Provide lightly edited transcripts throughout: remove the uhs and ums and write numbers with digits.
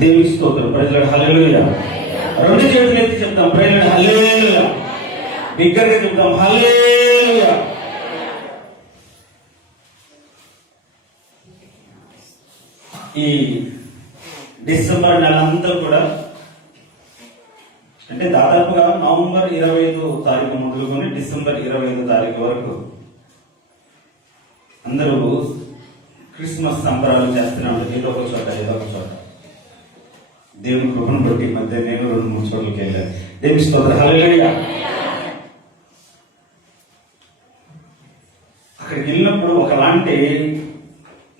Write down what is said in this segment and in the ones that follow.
దేవుని స్తోత్రం. ప్రైజ్ హల్లెలూయా. రెండు చేతులు ఎత్తి చెప్తాం ప్రైజ్ హల్లెలూయా. బిగ్గరగా చెప్తాం హల్లెలూయా. ఈ డిసెంబర్ నెలంతా కూడా అంటే దాదాపుగా నవంబర్ 25వ తారీఖు మొదలుకొని డిసెంబర్ 25వ తారీఖు వరకు అందరూ క్రిస్మస్ సంబరాలు చేస్తున్నాం. ఏదో ఒక చోట దేవుని కృపను బట్టి మధ్య నేను 2-3 చోట్లకి వెళ్ళాను. దేవుని స్తోత్రం హల్లెలూయా. అక్కడికి వెళ్ళినప్పుడు ఒకలాంటి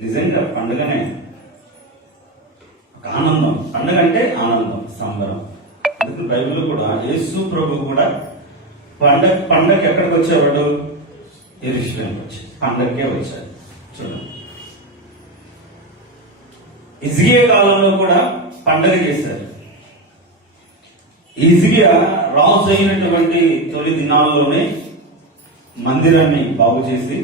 నిజంగా పండుగనే, ఒక ఆనందం. పండుగ అంటే ఆనందం, సంబరం. అందుకే బైబిల్ కూడా యేసు ప్రభు కూడా పండగ ఎక్కడికి వచ్చేవాడు? యెరూషలేముకి వచ్చి పండగకే వచ్చాడు. చూడండి, హిజ్కియా కాలంలో కూడా పండగ చేశారు. హిజ్కియా రాజు అయినటువంటి తొలి దినాల్లోనే మందిరాన్ని బాగు చేసి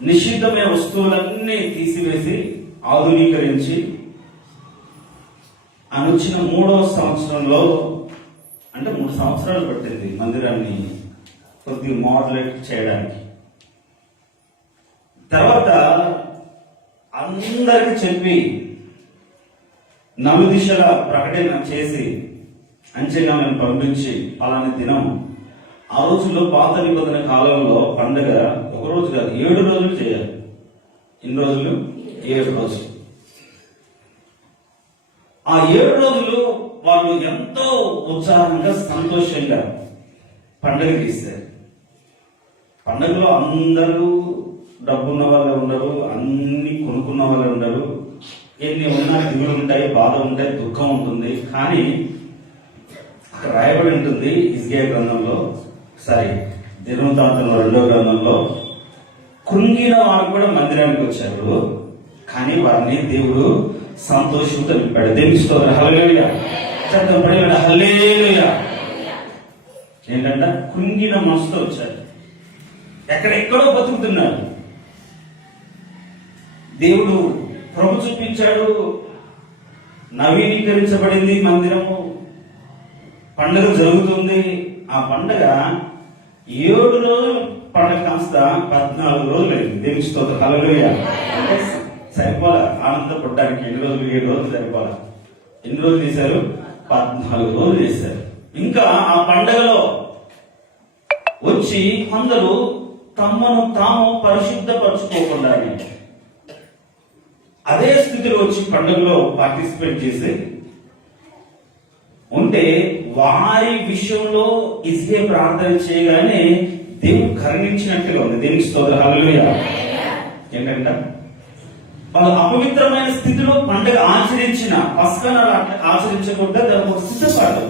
నిషిద్ధమైన వస్తువులన్నీ తీసివేసి ఆధునీకరించి ఆయన వచ్చిన 3వ సంవత్సరంలో, అంటే 3 సంవత్సరాలు పట్టింది మందిరాన్ని కొద్దిగా మోడలేట్ చేయడానికి. తర్వాత అందరికి చెప్పి నలుదిశల ప్రకటన చేసి అంచెగాలను పంపించి పలాని దినం, ఆ రోజుల్లో పాత నిబంధన కాలంలో పండుగ ఒక రోజు కాదు 7 రోజులు చేయాలి. ఎన్ని రోజులు? 7 రోజులు. ఆ 7 రోజులు వాళ్ళు ఎంతో ఉత్సాహంగా సంతోషంగా పండుగ చేశారు. పండుగలో అందరూ డబ్బున్న వాళ్ళే ఉండరు, అన్ని కొనుక్కున్న వాళ్ళే ఉండరు. ఎన్ని ఉన్నా దిగులు ఉంటాయి, బాధ ఉంటాయి, దుఃఖం ఉంటుంది. కానీ అక్కడ రాయబడి ఉంటుంది హిజ్కియా గ్రంథంలో, దినవృత్తాంతంలో 2వ గ్రంథంలో, కృంగిన వారు కూడా మందిరానికి వచ్చారు, కానీ వారిని దేవుడు సంతోషంతో నింపాడు. దేవుని స్తోత్రం హల్లెలూయా. చక్కగా పడిన హల్లెలూయా. ఏంటంటే కృంగిన మనసుతో వచ్చారు, ఎక్కడెక్కడో బతుకుతున్నారు. దేవుడు ప్రభు చూపించాడు, నవీకరించబడింది మందిరము, పండుగ జరుగుతుంది. ఆ పండుగ 7 రోజులు పండుగ కాస్త 14 రోజులు అయింది. దేవుని స్తోత్రం హల్లెలూయా. అంటే సరిపోలా ఆనందపడడానికి. ఎన్ని రోజులు? 7 రోజులు సరిపోలా. ఎన్ని రోజులు చేశారు? 14 రోజులు చేశారు. ఇంకా ఆ పండుగలో వచ్చి కొందరు తమను తాము పరిశుద్ధపరచుకోకుండా అదే స్థితిలో వచ్చి పండుగలో పార్టిసిపేట్ చేసి ఉంటే వారి విషయంలో ఇదే ప్రార్థన చేయగానే దేవుడు కరుణించినట్టుగా ఉంది. దేవుని స్తోత్రం హల్లెలూయా. ఏంటంటే వాళ్ళు అపవిత్రమైన స్థితిలో పండుగ ఆచరించిన పస్కాను ఆచరించకుండా దానికి ఒక సిద్ధపాటు,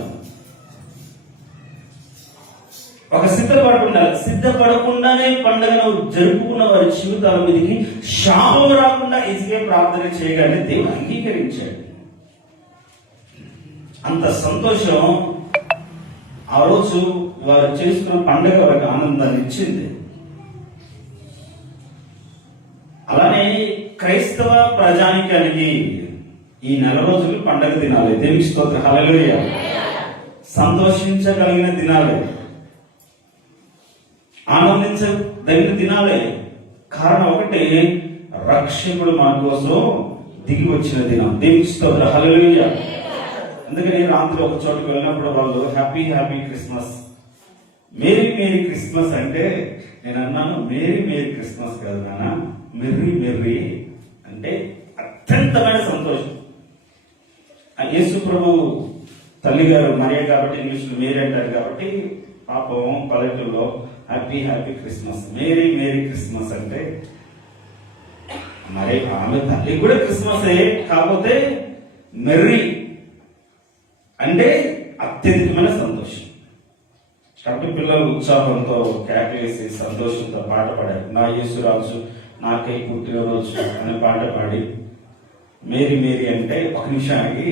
ఒక సిద్ధపాటు ఉండాలి. సిద్ధపడకుండానే పండుగను జరుపుకున్న వారి జీవితాల మీదకి శాపం రాకుండా ఇదిగే ప్రార్థన చేయగానే దేవుడు అంగీకరించాడు. అంత సంతోషం ఆ రోజు వారు చేసుకున్న పండుగ వారికి ఆనందాన్ని ఇచ్చింది. అలానే క్రైస్తవ ప్రజానికానికి ఈ 4 రోజులు పండుగ దినాలే. దేవుని స్తోత్రం హల్లెలూయా. సంతోషించగలిగిన దినాలే, ఆనందించదగిన దినాలే. కారణం ఒకటి, రక్షకుడు మన కోసం దిగి వచ్చిన దినం. దేవుని స్తోత్రం హల్లెలూయా. అందుకని రాత్రి ఒక చోటుకు వెళ్ళినప్పుడు వాళ్ళు happy happy Christmas, merry merry Christmas అంటే నేను అన్నాను, మేరీ మేరీ క్రిస్మస్ కాదు నాన్న, మెర్రీ మెర్రీ అంటే అత్యంతమైన సంతోషం. యేసు ప్రభు తల్లి గారు మరియా కాబట్టి ఇంగ్లీష్లో మేరీ అంటారు కాబట్టి పాపం పల్లెటూరులో happy happy Christmas, merry merry Christmas అంటే మరి ఆమె తల్లి కూడా క్రిస్మసే, కాకపోతే మెర్రీ అంటే అత్యధికమైన సంతోషం. కాబట్టి పిల్లలు ఉత్సాహంతో కేకలేసి సంతోషంతో పాట పాడారు. నా యేసురాజు నాకై పుట్టినరోజు అనే పాట పాడి మేరీ మేరీ అంటే ఒక నిమిషానికి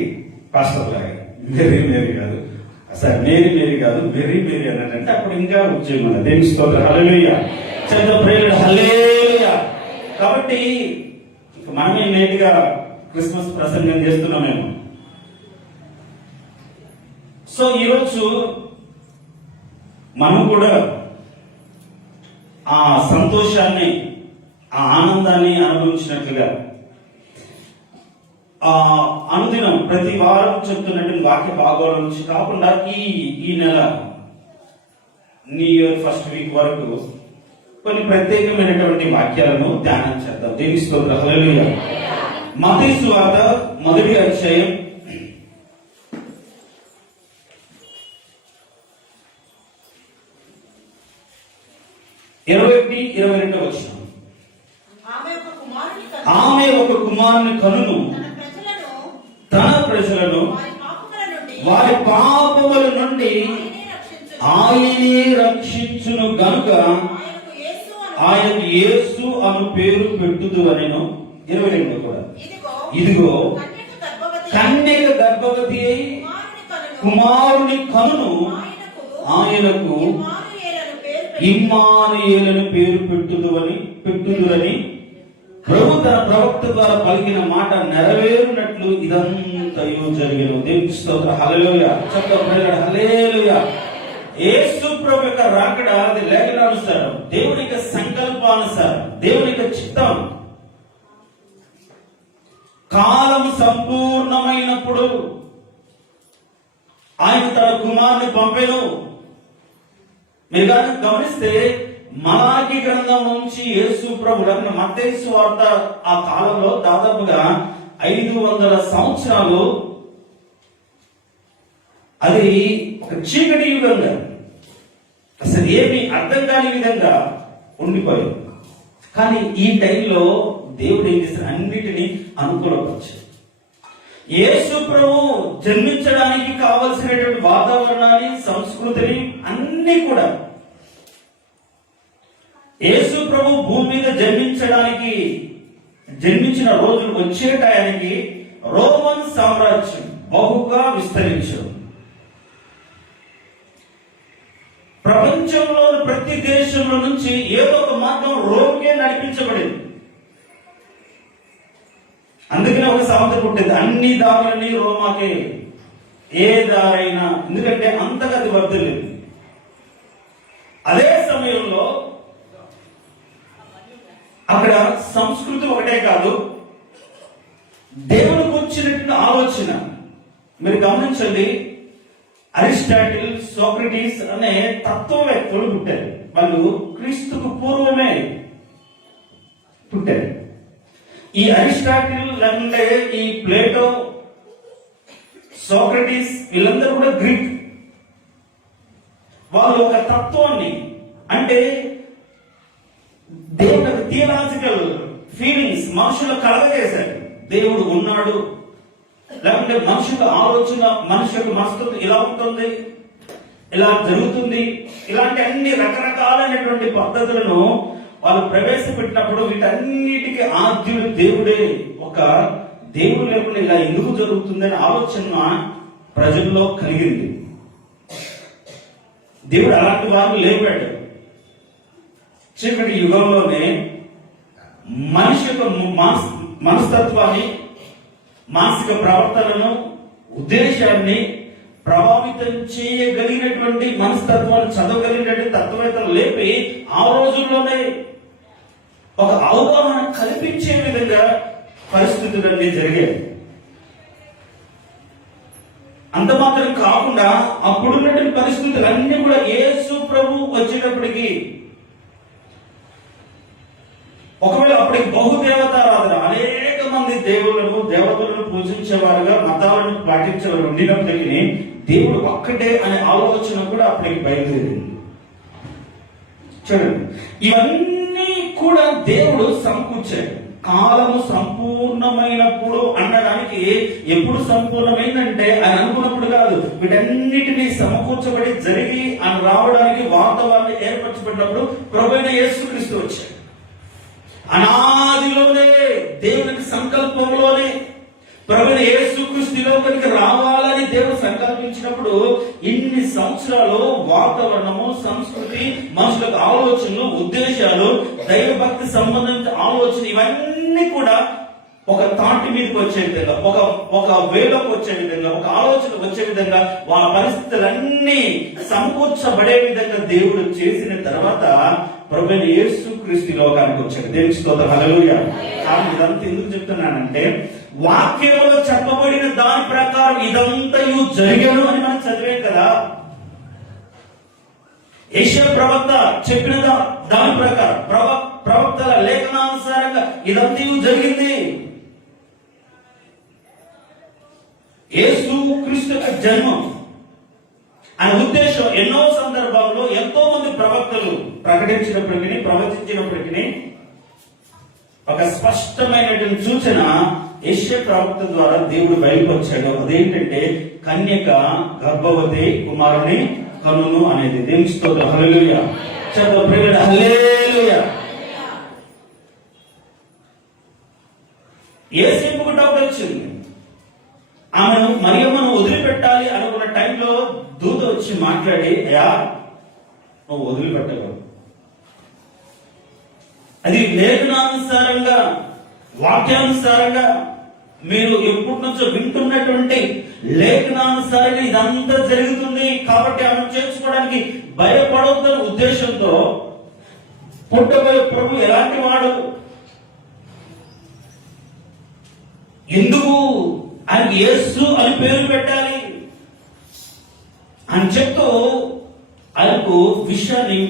పాస్టర్ లాగా మేరీ మేరీ కాదు, సరే మేరీ మేరీ కాదు మెర్రీ మేరీ అన్నట్టు అప్పుడు ఇంకా ఉద్యమం. దేవుని స్తోత్రం హల్లెలూయా. హల్లెలూయా. కాబట్టి మనమే నేటిగా క్రిస్మస్ ప్రసంగం చేస్తున్నామేమో, సో ఈరోజు మనం కూడా ఆ సంతోషాన్ని, ఆ ఆనందాన్ని అనుభవించినట్లుగా ఆ అనుదినం ప్రతి వారం చెప్తున్నటువంటి వాక్య భాగాల నుంచి కాకుండా ఈ నెల న్యూ ఇయర్ ఫస్ట్ వీక్ వరకు కొన్ని ప్రత్యేకమైనటువంటి వాక్యాలను ధ్యానం చేద్దాం. దేవుని స్తోత్రం. హల్లెలూయా. మత్తయి సువార్త 1వ అధ్యాయం 21-22 వచనం. ఆమె ఒక కుమారుని కనును తన ప్రజలను వారి పాపముల నుండి ఆయనే రక్షించును గనుక ఆయనకు యేసు అను పేరు పెట్టుదు అనెను. 22 కూడా. ఇదిగో కన్యక గర్భవతి అయి కుమారుని కనును ఆయనకు ఇమ్మానుయేలును పేరు పెట్టుదురని ప్రభు తన ప్రవక్త ద్వారా పలికిన మాట నెరవేరునట్లు ఇదంతయు జరిగెను. దేవునికి స్తోత్రం. హల్లెలూయా. చెప్పండి హల్లెలూయా. యేసు ప్రభు యొక్క రాకడ అది లేఖనానుసారం, దేవుని యొక్క సంకల్పానుసారం, దేవుని యొక్క చిత్తం. కాలం సంపూర్ణమైనప్పుడు ఆయన తన కుమారుని పంపెను. మీరు కానీ గమనిస్తే మలాకి గ్రంథం నుంచి యేసు ప్రభు మత్తయి సువార్త ఆ కాలంలో దాదాపుగా 500 సంవత్సరాలు అది ఒక చీకటి యుగంగా, అసలు ఏమి అర్థం కాని విధంగా ఉండిపోయింది. కానీ ఈ టైంలో దేవుడు ఏం చేశారు? అన్నిటినీ అనుకూలపరిచారు. యేసు ప్రభు జన్మించడానికి కావలసినటువంటి వాతావరణాన్ని, సంస్కృతిని అన్ని కూడా యేసు ప్రభు భూమి మీద జన్మించిన రోజులు వచ్చే టయానికి రోమన్ సామ్రాజ్యం బహుగా విస్తరించారు. ప్రపంచంలో ప్రతి దేశంలో నుంచి ఏదో ఒక మార్గం రోమ్కే నడిపించబడింది. అందుకనే ఒక సామెత పుట్టింది, అన్ని దారులని రోమాకే, ఏ దారైనా. ఎందుకంటే అంతగా అది వర్ధిల్లింది. అదే సమయంలో అక్కడ సంస్కృతి ఒకటే కాదు, దేవుడికి వచ్చినటువంటి ఆలోచన. మీరు గమనించండి, అరిస్టాటిల్, సోక్రటీస్ అనే తత్వవేత్తలు పుట్టారు. వాళ్ళు క్రీస్తుకు పూర్వమే పుట్టారు. ఈ అరిస్టాటిల్ లేకుంటే ఈ ప్లేటో, సోక్రటీస్ వీళ్ళందరూ కూడా గ్రీక్. వాళ్ళు ఒక తత్వాన్ని, అంటే దేవుడు థియలాజికల్ ఫీలింగ్స్ మనుషులు కలగజేశాడు. దేవుడు ఉన్నాడు, లేకుంటే మనుషుల ఆలోచన, మనిషి యొక్క మనస్తత్వం ఇలా ఉంటుంది, ఇలా జరుగుతుంది, ఇలాంటి అన్ని రకరకాలైనటువంటి పద్ధతులను వాళ్ళు ప్రవేశపెట్టినప్పుడు వీటన్నిటికీ ఆద్యుడు దేవుడే. ఒక దేవుడు లేకుండా ఇలా ఎందుకు జరుగుతుందనే ఆలోచన ప్రజల్లో కలిగింది. దేవుడు అలాంటి వారు లేపాడు. చీకటి యుగంలోనే మనిషి యొక్క మనస్తత్వాన్ని, మానసిక ప్రవర్తనను, ఉద్దేశాన్ని ప్రభావితం చేయగలిగినటువంటి మనస్తత్వాన్ని చదవగలిగినటువంటి తత్వవేత్తలు లేపి ఆ రోజుల్లోనే ఒక అవగాహన కల్పించే విధంగా పరిస్థితులన్నీ జరిగాయి. అంత మాత్రం కాకుండా అప్పుడున్నటువంటి పరిస్థితులన్నీ కూడా యేసు ప్రభు వచ్చేటప్పటికి, ఒకవేళ అప్పటికి బహుదేవతారాధన, అనేక మంది దేవతలను పూజించేవారుగా, మతాలను పాటించేవారు ఉండినప్పటికీ దేవుడు ఒక్కటే అనే ఆలోచన కూడా అప్పటికి బయలుదేరింది. చూడండి, ఇవన్నీ కూడా దేవుడు సమకూర్చాడు. కాలము సంపూర్ణమైనప్పుడు అనడానికి ఎప్పుడు సంపూర్ణమైందంటే ఆయన అనుకున్నప్పుడు కాదు, వీటన్నిటినీ సమకూర్చబడి జరిగి ఆయన రావడానికి వాతావరణాన్ని ఏర్పరచబడినప్పుడు ప్రభువైన యేసుక్రీస్తు వచ్చాడు. అనాదిలోనే దేవునికి సంకల్పంలోనే ప్రభువైన యేసుక్రీస్తు లోకానికి రావాలని దేవుడు సంకల్పించినప్పుడు ఇన్ని సంవత్సరాలు వాతావరణము, సంస్కృతి, మనుషులకు ఆలోచనలు, ఉద్దేశాలు, దైవభక్తి సంబంధించిన ఆలోచన, ఇవన్నీ కూడా ఒక థాట్ మీదకి వచ్చే విధంగా, ఒక వేలోకి వచ్చే విధంగా, ఒక ఆలోచన వచ్చే విధంగా, వాళ్ళ పరిస్థితులన్నీ సమకూర్చబడే విధంగా దేవుడు చేసిన తర్వాత ప్రభువైన యేసుక్రీస్తు లోకానికి వచ్చాడు. దేవుని స్తోత్రం, హల్లెలూయా. కానీ ఇదంతా ఎందుకు చెప్తున్నానంటే, వాక్యంలో చెప్పబడిన దాని ప్రకారం ఇదంతయు జరిగను అని మనం చదివాం కదా. యెషయా ప్రవక్త చెప్పిన దాని ప్రకారం, ప్రవక్తల లేఖనానుసారంగా ఇదంతయు జరిగింది. యేసు క్రీస్తు యొక్క జన్మం ఆయన ఉద్దేశం ఎన్నో సందర్భాల్లో ఎంతో మంది ప్రవక్తలు ప్రకటించినప్పటికీ, ప్రవచించినప్పటికీ ఒక స్పష్టమైనటువంటి సూచన యెషయా ప్రవక్త ద్వారా దేవుడు బయలుపరిచాడు. అదేంటంటే, కన్యక గర్భవతి కుమారుని కనును అనేది. దేవుని స్తోత్రం, హల్లెలూయా. చదువు ప్రియులారా, హల్లెలూయా. యేసేపుకు డౌట్ వచ్చింది. ఆమెను మరియమ్మను వదిలిపెట్టాలి అనుకున్న టైంలో దూత వచ్చి మాట్లాడి, అయ్యా నువ్వు వదిలిపెట్టగలవు. అది లేఖనానుసారంగా, వాక్యానుసారంగా, మీరు ఎప్పటి నుంచో వింటున్నటువంటి లేఖనానుసారంగా ఇదంతా జరుగుతుంది. కాబట్టి ఆమె చేర్చుకోవడానికి భయపడవద్దన్న ఉద్దేశంతో పుట్టబోయే ప్రభు ఎలాంటి వాడు, ఎందుకు ఆయనకి యేసు అని పేరు పెట్టాలి అని చెప్తూ ఆయనకు విషయాన్ని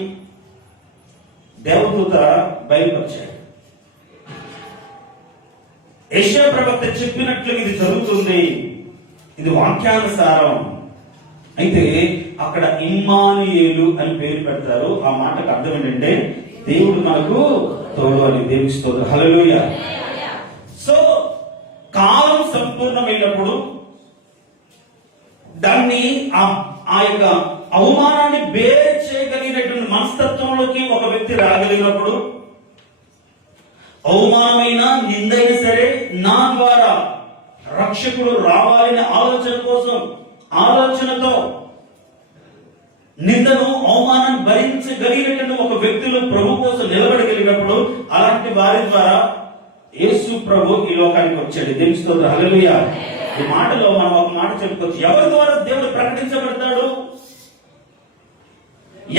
దేవదూత బయలుపరిచాడు. యెషయా ప్రవక్త చెప్పినట్లు ఇది జరుగుతుంది, ఇది వాక్యానుసారం. అయితే అక్కడ ఇమ్మానుయేలు అని పేరు పెడతారు. ఆ మాటకు అర్థం ఏంటంటే, దేవుడు మనకు తోడు అని. దేవుని స్తోత్రం, హల్లెలూయా. సో కాలం సంపూర్ణమైనప్పుడు దాన్ని ఆ యొక్క అవమానాన్ని బేర్ చేయగలిగినటువంటి మనస్తత్వంలోకి ఒక వ్యక్తి రాగలిగినప్పుడు, అవమానమైన నిందైనా సరే నా ద్వారా రక్షకుడు రావాలనే ఆలోచనతో నిందను, అవమానాన్ని భరించగలిగినటువంటి ఒక వ్యక్తులు ప్రభు కోసం నిలబడగలిగినప్పుడు, అలాంటి వారి ద్వారా యేసు ప్రభు ఈ లోకానికి వచ్చాడు. దేవుని స్తోత్రం, హల్లెలూయా. ఈ మాటలో మనం ఒక మాట చెప్పుకోవచ్చు. ఎవరి ద్వారా దేవుడు ప్రకటించబడతాడు?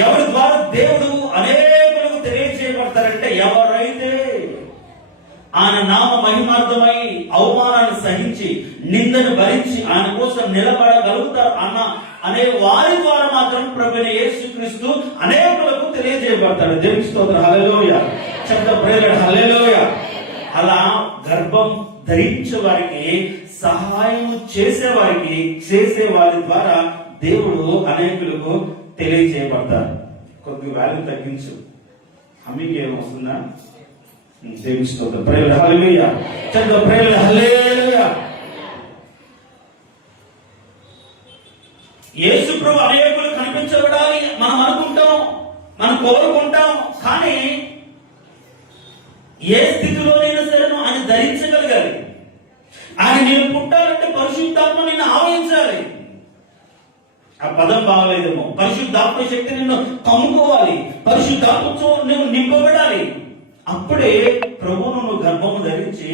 ఎవరి ద్వారా దేవుడు అనేకులకు తెలియజేయబడతారంటే, ఎవరైతే ఆయన నామ మహిమార్థమై అవమానాన్ని సహించి నిందను భరించి ఆయన కోసం నిలబడగలుగుతారు అనే వారి ద్వారా మాత్రం ప్రభువైన యేసుక్రీస్తు అనేకులకు తెలియజేయబడతాడు. దేవుని స్తోత్రం, హల్లెలూయా. చెప్తా ప్రేరణ, హల్లెలూయా. అలా గర్భం ధరించే వారికి, సహాయం చేసే వారి ద్వారా దేవుడు అనేకులకు తెలియజేయబడతారు. కొద్దిగా వాల్యూ తగ్గించు, అమ్మికి ఏమొస్తుందా? దేవుని స్తోత్రం, ప్రేరణ, హల్లెలూయా. చెప్తా ప్రేరణ, హల్లెలూయా. యేసు ప్రభు అనేకులు కనిపించబడాలి మనం అనుకుంటాం, మనం కోరుకుంటాం. కానీ ఏ స్థితిలోనైనా సరే ఆయన ధరించగలగాలి. ఆయన నేను పుట్టాలంటే పరిశుద్ధాత్మ నిన్ను ఆవహించాలి. ఆ పదం బాగలేదేమో. పరిశుద్ధాత్మ శక్తి నిన్ను కమ్ముకోవాలి, పరిశుద్ధాత్మతో నువ్వు నింపబడాలి. అప్పుడే ప్రభువును నువ్వు గర్భము ధరించి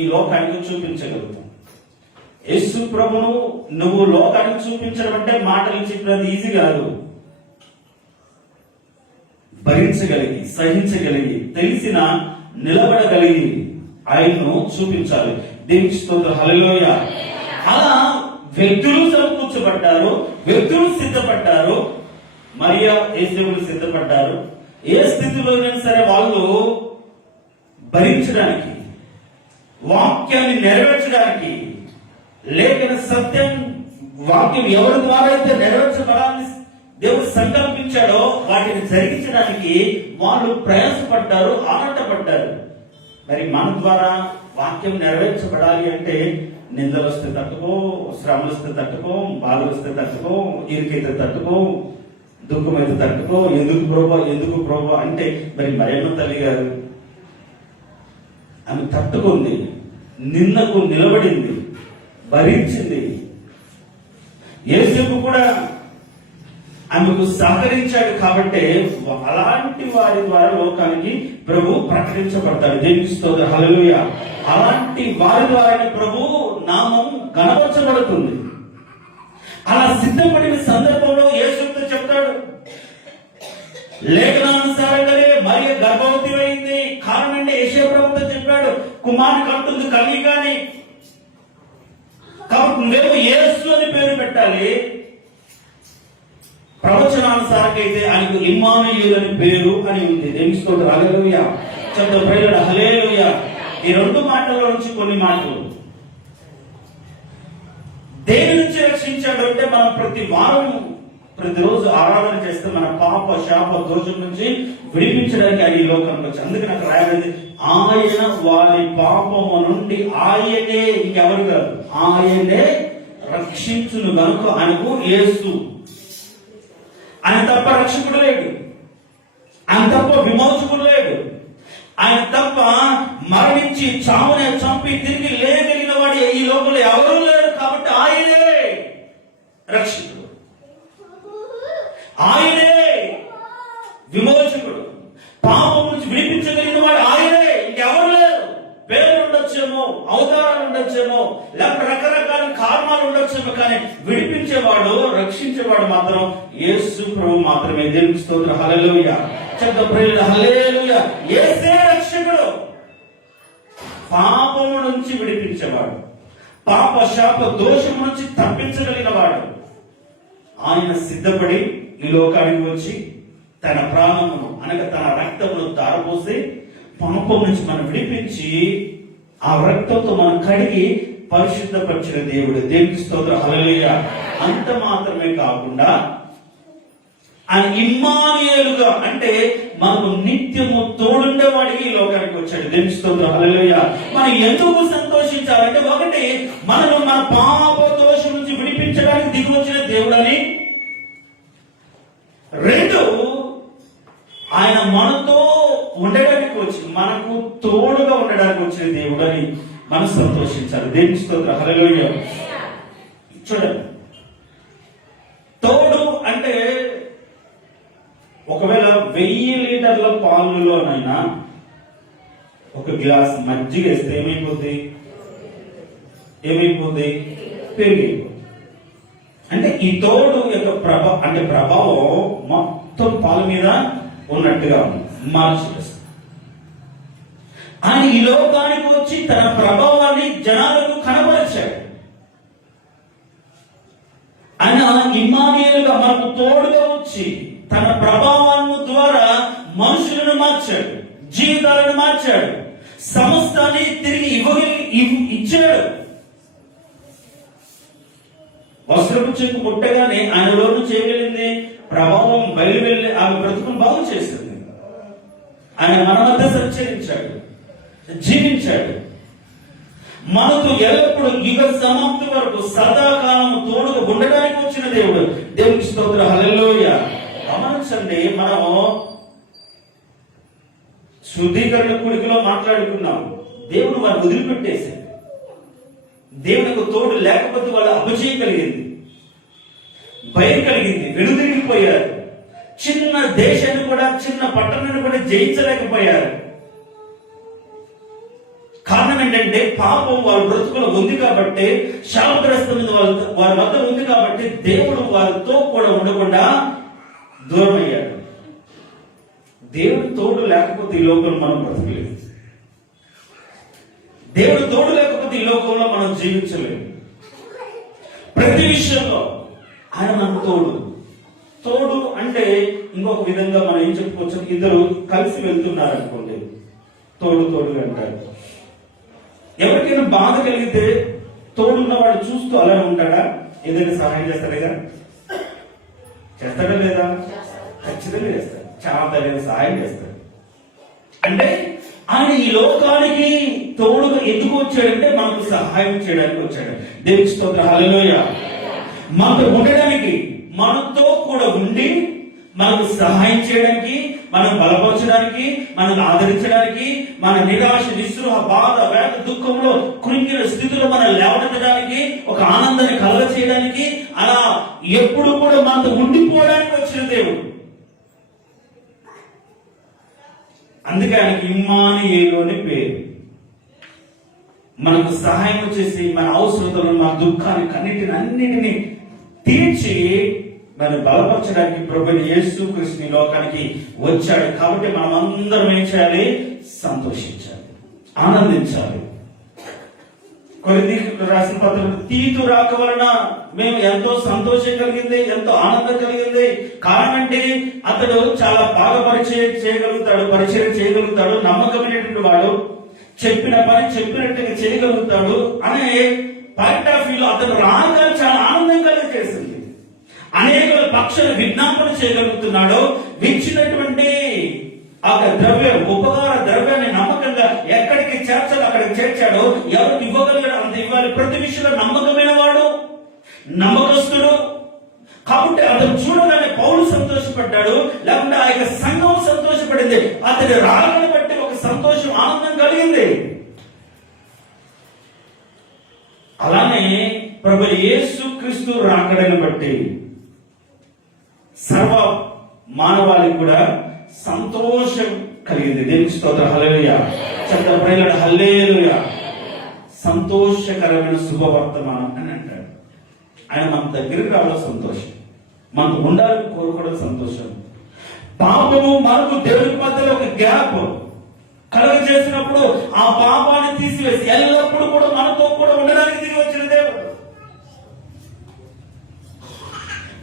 ఈ లోకానికి చూపించగలుగుతావు. యేసు ప్రభును నువ్వు లోకానికి చూపించడం అంటే మాటలు చెప్పినది ఈజీ కాదు. భరించగలిగి, సహించగలిగి, తెలిసిన నిలబడగలిగి ఆయన్ను చూపించాలి. దేవుని స్తోత్రం, హల్లెలూయా. అలా వ్యక్తులు సమకూర్చబడ్డారు, వ్యక్తులు సిద్ధపడ్డారు. మరియా యేసేపులు సిద్ధపడ్డారు. ఏ స్థితిలోనైనా సరే వాళ్ళు భరించడానికి, వాక్యాన్ని నెరవేర్చడానికి, లేఖన సత్యం వాక్యం ఎవరి ద్వారా అయితే నెరవేర్చబడాలని దేవుడు సంకల్పించాడో వాటిని జరిగించడానికి వాళ్ళు ప్రయాసపడ్డారు, ఆరాటపడ్డారు. మరి మన ద్వారా వాక్యం నెరవేర్చబడాలి అంటే నిందలు వస్తే తట్టుకో, శ్రమలు వస్తే తట్టుకో, బాధలు వస్తే తట్టుకో, ఇరుకైతే తట్టుకో, దుఃఖం అయితే తట్టుకో. ఎందుకు ప్రభా అంటే మరి మరియమ్మ తల్లి గారు ఆమె తట్టుకుంది, నిందకు నిలబడింది, భరించింది. యేసేపు కూడా ఆమెకు సహకరించాడు కాబట్టి అలాంటి వారి ద్వారా లోకానికి ప్రభు ప్రకటించబడతాడు. దేవునికి స్తోత్రం, హల్లెలూయా. అలాంటి వారి ద్వారా ప్రభు నామం గణపరచబడుతుంది. అలా సిద్ధపడిన సందర్భంలో యేసుతో చెప్తాడు, లేఖనానుసారంగానే మరియ గర్భవతి అయింది. కారణం అంటే యెషయా ప్రభువుతో చెప్పాడు, కుమారుని కంటుంది కలి కానీ, కాబట్టి నువ్వేమో యేసు అని పేరు పెట్టాలి. ప్రవచనానుసారంగా అయితే ఆయనకు ఇమ్మానుయేలు అని పేరు అని ఉంది. దేవునికి స్తోత్రం, హల్లెలూయా. చెప్తా ప్రేరణ, హల్లెలూయా. ఈ రెండు మాటల నుంచి కొన్ని మాటలు దేని నుంచి రక్షించాడు అంటే, మనం ప్రతి వారం ప్రతిరోజు ఆరాధన చేస్తే మన పాప శాప దోషం నుంచి విడిపించడానికి ఆయన ఈ లోకంలో వచ్చి. అందుకే నాకు రాయబడింది, ఆయన వారి పాపము నుండి ఆయనే, ఇంకెవరు కాదు, ఆయనే రక్షించును గనుక ఆయనకు యేసు. ఆయన తప్ప రక్షకుడు లేడు, ఆయన తప్ప విమోచకుడు లేడు, ఆయన తప్ప మరణించి చావునే చంపి తిరిగి లేగలిగిన వాడు ఈ లోకంలో ఎవరూ లేరు. కాబట్టి ఆయనే రక్షకుడు, ఆయనే విమోచకుడు, పాపం నుంచి విడిపించగలిగిన వాడు ఆయనే, ఇంకెవరు లేరు. పేరు ఉండొచ్చేమో, అవతారాలు ఉండొచ్చేమో, లేకపోతే రకరకాల కారణాలు ఉండొచ్చేమో, కానీ విడిపించేవాడు, రక్షించేవాడు మాత్రం యేసు ప్రభు మాత్రమే. దేవునికి స్తోత్రం, హల్లెలూయా. చెప్తా ప్రేరణ, హల్లెలూయా. యేసే రక్షకుడు, పాపము నుంచి విడిపించేవాడు, పాప శాప దోషం నుంచి తప్పించగలిగిన వాడు. ఆయన సిద్ధపడి ఈ లోకానికి వచ్చి తన ప్రాణమును అనగా తన రక్తమును ధారపోసి పాపం నుంచి మనం విడిపించి ఆ రక్తంతో మనం కడిగి పరిశుద్ధపరిచిన దేవుడు. దేవునికి స్తోత్రం, హల్లెలూయా. అంత మాత్రమే కాకుండా ఆయన ఇమ్మానుయేలుగా అంటే మనకు నిత్యము తోడుండేవాడికి ఈ లోకానికి వచ్చాడు. దేవునికి స్తోత్రం, హల్లెలూయా. మనం ఎందుకు సంతోషించాలంటే, ఒకటి మనము మన పాప దోషం నుంచి విడిపించడానికి దిగి వచ్చిన దేవుడని, రెండు ఆయన మనతో ఉండడానికి వచ్చి మనకు తోడుగా ఉండడానికి వచ్చిన దేవుడు అని మనం సంతోషించాలి. దేవునికి స్తోత్రం, హల్లెలూయా. చూడండి, తోడు అంటే ఒకవేళ 1000 లీటర్ల పాలులోనైనా ఒక గ్లాస్ మజ్జిగ వేస్తే ఏమైపోద్ది? పెరిగిపోద్ది. అంటే ఈ తోడు యొక్క ప్రభావం మొత్తం పాల మీద ఉన్నట్టుగా మార్చేస్తుంది. ఆయన ఈ లోకానికి వచ్చి తన ప్రభావాన్ని జనాలకు కనబరిచాడు. ఆయన ఇమ్మానుయేలుగా మనకు తోడుగా వచ్చి తన ప్రభావాన్ని ద్వారా మనుషులను మార్చాడు, జీవితాలను మార్చాడు, సమస్తాన్ని తిరిగి ఇచ్చాడు. వస్త్రపు చెక్కు పుట్టగానే ఆయనలోను చేయగలిగింది ప్రభావం బయలు వెళ్ళి ఆమె బ్రతుకును బాగు చేసింది. ఆయన మన వద్ద సంచరించాడు, జీవించాడు, మనకు ఎల్లప్పుడూ యుగ సమాప్తి వరకు సదాకాలం తోడుగా ఉండడానికి వచ్చిన దేవుడు. దేవునికి స్తోత్రం, హల్లెలూయా. గమనించండి, మనము శుద్ధీకరణ కూడికలో మాట్లాడుకున్నాం. దేవుడు వారిని వదిలిపెట్టేశాడు. దేవునికి తోడు లేకపోతే వాళ్ళ అపజయం కలిగింది, భయం కలిగింది, వెనుదిరిగిపోయారు. చిన్న దేశాన్ని కూడా, చిన్న పట్టణాన్ని కూడా జయించలేకపోయారు. కారణం ఏంటంటే పాపం వారి బ్రతుకులో ఉంది కాబట్టి, శాపగ్రస్తం మీద వారి వద్ద ఉంది కాబట్టి దేవుడు వారితో కూడా ఉండకుండా దూరం అయ్యాడు. దేవుడు తోడు లేకపోతే ఈ లోకంలో మనం బ్రతకలేదు. దేవుడు తోడు లేకపోతే ఈ లోకంలో మనం జీవించలేము. ప్రతి విషయంలో ఆయన మనకు తోడు అంటే ఇంకొక విధంగా మనం ఏం చెప్పుకోవచ్చు, ఇద్దరు కలిసి వెళ్తున్నారు అనుకోండి, తోడుగా అంటారు. ఎవరికైనా బాధ కలిగితే తోడున్నవాడు చూస్తూ అలానే ఉంటాడా? ఏదైనా సహాయం చేస్తాడా? చేస్తాడా లేదా? ఖచ్చితంగా చేస్తాడు. చాలా తగిన సహాయం చేస్తాడు. అంటే ఆయన ఈ లోకానికి తోడుగా ఎందుకు వచ్చాడంటే మనకు సహాయం చేయడానికి వచ్చాడు. దేవునికి స్తోత్రం, హల్లెలూయా. మనతో ఉండడానికి, మనతో కూడా ఉండి మనకు సహాయం చేయడానికి, మనం బలపరచడానికి, మనల్ని ఆదరించడానికి, మన నిరాశ, నిస్పృహ, బాధ, వేద, దుఃఖంలో కృంగిన స్థితిలో మనం లేవనెత్తడానికి, ఒక ఆనందాన్ని కలగ చేయడానికి, అలా ఎప్పుడు కూడా మనతో ఉండిపోవడానికి వచ్చిన దేవుడు. అందుకే ఆయనకి ఇమ్మానుయేలు అని పేరు. మనకు సహాయం చేసి మన అవసరతలను, మన దుఃఖాన్ని అన్నిటిని తీర్చి మనం బలపరచడానికి ప్రభువైన యేసుక్రీస్తు లోకానికి వచ్చాడు. కాబట్టి మనం అందరం ఏం చేయాలి? సంతోషించాలి, ఆనందించాలి. కొరింథీయులకు రాసిన పత్రిక, తీతు రాక వలన మేము ఎంతో సంతోషం కలిగింది, ఎంతో ఆనందం కలిగింది. కారణం అంటే అతడు చాలా బాగా పరిచయం చేయగలుగుతాడు, నమ్మకమైనటువంటి వాడు, చెప్పిన పని చెప్పినట్టుగా చేయగలుగుతాడు అనే పాయింట్ ఆఫ్ వ్యూలో అతను రాక చాలా ఆనందం కలిగజేసింది. అనేక పక్షుల విజ్ఞాపన చేయగలుగుతున్నాడు. ఇచ్చినటువంటి ఆ ద్రవ్యం, ఉపకార ద్రవ్యాన్ని నమ్మకంగా ఎక్కడికి చేర్చాలో అక్కడికి చేర్చాడు. ఎవరికి ఇవ్వగలిగాడు అంత ఇవ్వాలి. ప్రతి విషయంలో నమ్మకమైన వాడు, నమ్మకస్తుడు. కాబట్టి అతను చూడగానే పౌలు సంతోషపడ్డాడు, లేకుంటే ఆ యొక్క సంఘం సంతోషపడింది. అతని రాకను బట్టి ఒక సంతోషం, ఆనందం కలిగింది. అలానే ప్రభువైన యేసుక్రీస్తు రాకడను బట్టి సర్వ మానవాళికి కూడా సంతోషం కలిగింది. దేవునికి స్తోత్రం. హల్లెలూయా. చెప్తాడు హల్లెలూయా. సంతోషకరమైన శుభవర్తమానం అని అంటాడు. ఆయన మన దగ్గరికి రావడం సంతోషం, మనకు ఉండాలని కోరుకోవడం సంతోషం. పాపము మనకు దేవుని మధ్యలో ఒక గ్యాప్ కలుగ చేసినప్పుడు ఆ పాపాన్ని తీసివేసి ఎల్లప్పుడూ కూడా మనతో కూడా ఉండడానికి దిగి వచ్చిన దేవుడు.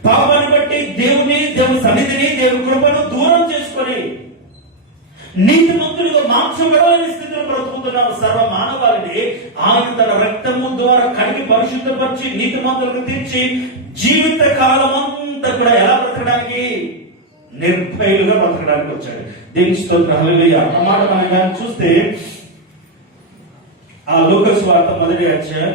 పాపాన్ని బట్టి దేవుని సన్నిధిని, దేవుని కృపను దూరం చేసుకొని నీతిమంతులుగా మాంసపడాలని స్థితిలో బ్రతుకుతున్నారు సర్వ మానవాళిని. ఆయన తన రక్తము ద్వారా కడిగి పరిశుద్ధపరిచి నీతిమంతులకు తీర్చి జీవిత కాలం అంతా కూడా ఎలా బ్రతకడానికి? నిర్భయులుగా బ్రతకడానికి వచ్చాడు. దేవుని స్తోత్రం. హల్లెలూయా. ఆ మాట మనం కానీ చూస్తే ఆ లూకా సువార్త 1వ అధ్యాయం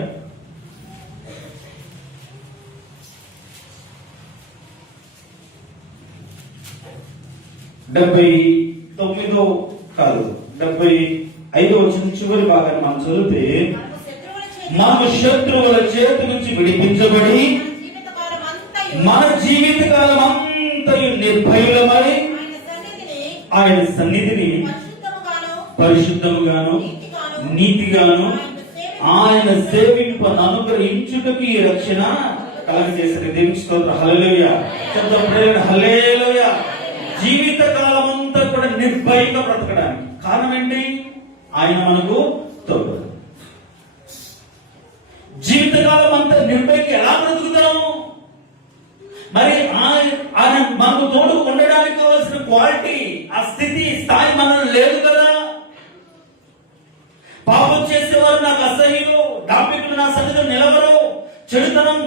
75వ వచనం చివరి భాగాన్ని మనం చదివితే, మనము శత్రువుల చేతి నుంచి విడిపించబడి మన జీవితకాలం అంతయు నిర్భయులమై ఆయన సన్నిధిని పరిశుద్ధముగాను నీతిగాను ఆయన సేవింపను అనుగ్రహించుటకు ఈ రక్షణ కలగజేసిన దేవుని స్తోత్రం. హల్లెలూయా. చెప్తాం హల్లెలూయా. జీవిత కాలం అంతా కూడా నిర్భయంగా బ్రతకడానికి కారణం ఏంటి? ఆయన మనకు తోడు. జీవితకాలం అంతా నిర్భయంగా ఎలా బ్రతుకుతాము? మరి ఆయన మనకు తోడు ఉండడానికి కావాల్సిన క్వాలిటీ, ఆ స్థితి, స్థాయి మనలో లేదు కదా. పాపం చేసేవారు నాకు అసహ్యులు, డాంబికులు నా సన్నిధిలో నిలవరు, చెడుతనం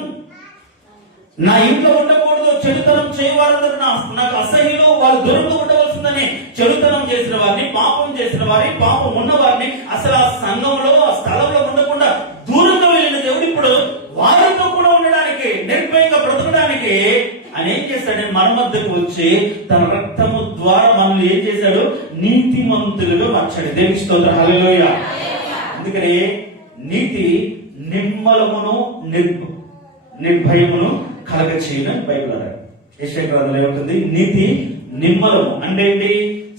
నా ఇంట్లో ఉండకూడదు, చెడుతనం చేయవారందరూ నాకు అసహ్యులు, వాళ్ళు దూరంగా ఉండవలసిందని చెడుతనం చేసిన వారిని, పాపం చేసిన వారిని, పాపం ఉన్న వారిని అసలు ఆ సంఘంలో, ఆ స్థలంలో ఉండకుండా దూరంగా వెళ్ళిన దేవుడు ఇప్పుడు వారితో కూడా ఉండడానికి, నిర్భయంగా బ్రతకడానికి ఆయన ఏం చేశాడు? మన మధ్యకు వచ్చి తన రక్తము ద్వారా మనల్ని ఏం చేశాడు? నీతిమంతులుగా మార్చాడు. దేవుని స్తోత్రం. హల్లెలూయా. అందుకని నీతి నిమ్మలమును నిర్భయమును కలగ చేయని బైబిల్ అన్నాడు. యెషయా గ్రంథంలో ఏముంటుంది? నీతి నిమ్మలము అంటే ఏంటి?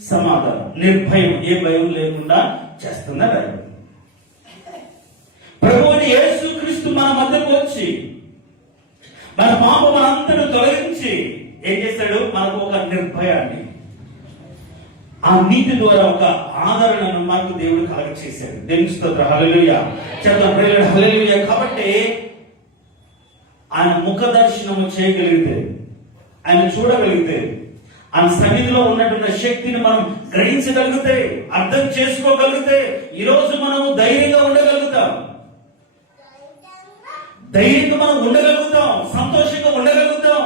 సమాధానం, నిర్భయం, ఏ భయం లేకుండా చేస్తుందని. ప్రభువైన యేసుక్రీస్తు మన మధ్యకు వచ్చి మన పాపములంతను తొలగించి ఏం చేశాడు? మనకు ఒక నిర్భయాన్ని, ఆ నీతి ద్వారా ఒక ఆదరణను మనకు దేవుడు కలగ చేశాడు. దేవుని స్తోత్రం. హల్లెలూయా. చెప్తాం హల్లెలూయా. కాబట్టి ఆయన ముఖ దర్శనము చేయగలిగితే, ఆయన చూడగలిగితే, ఆయన సన్నిధిలో ఉన్నటువంటి శక్తిని మనం గ్రహించగలిగితే, అర్థం చేసుకోగలిగితే ఈరోజు మనం ధైర్యంగా ఉండగలుగుతాం, సంతోషంగా ఉండగలుగుతాం.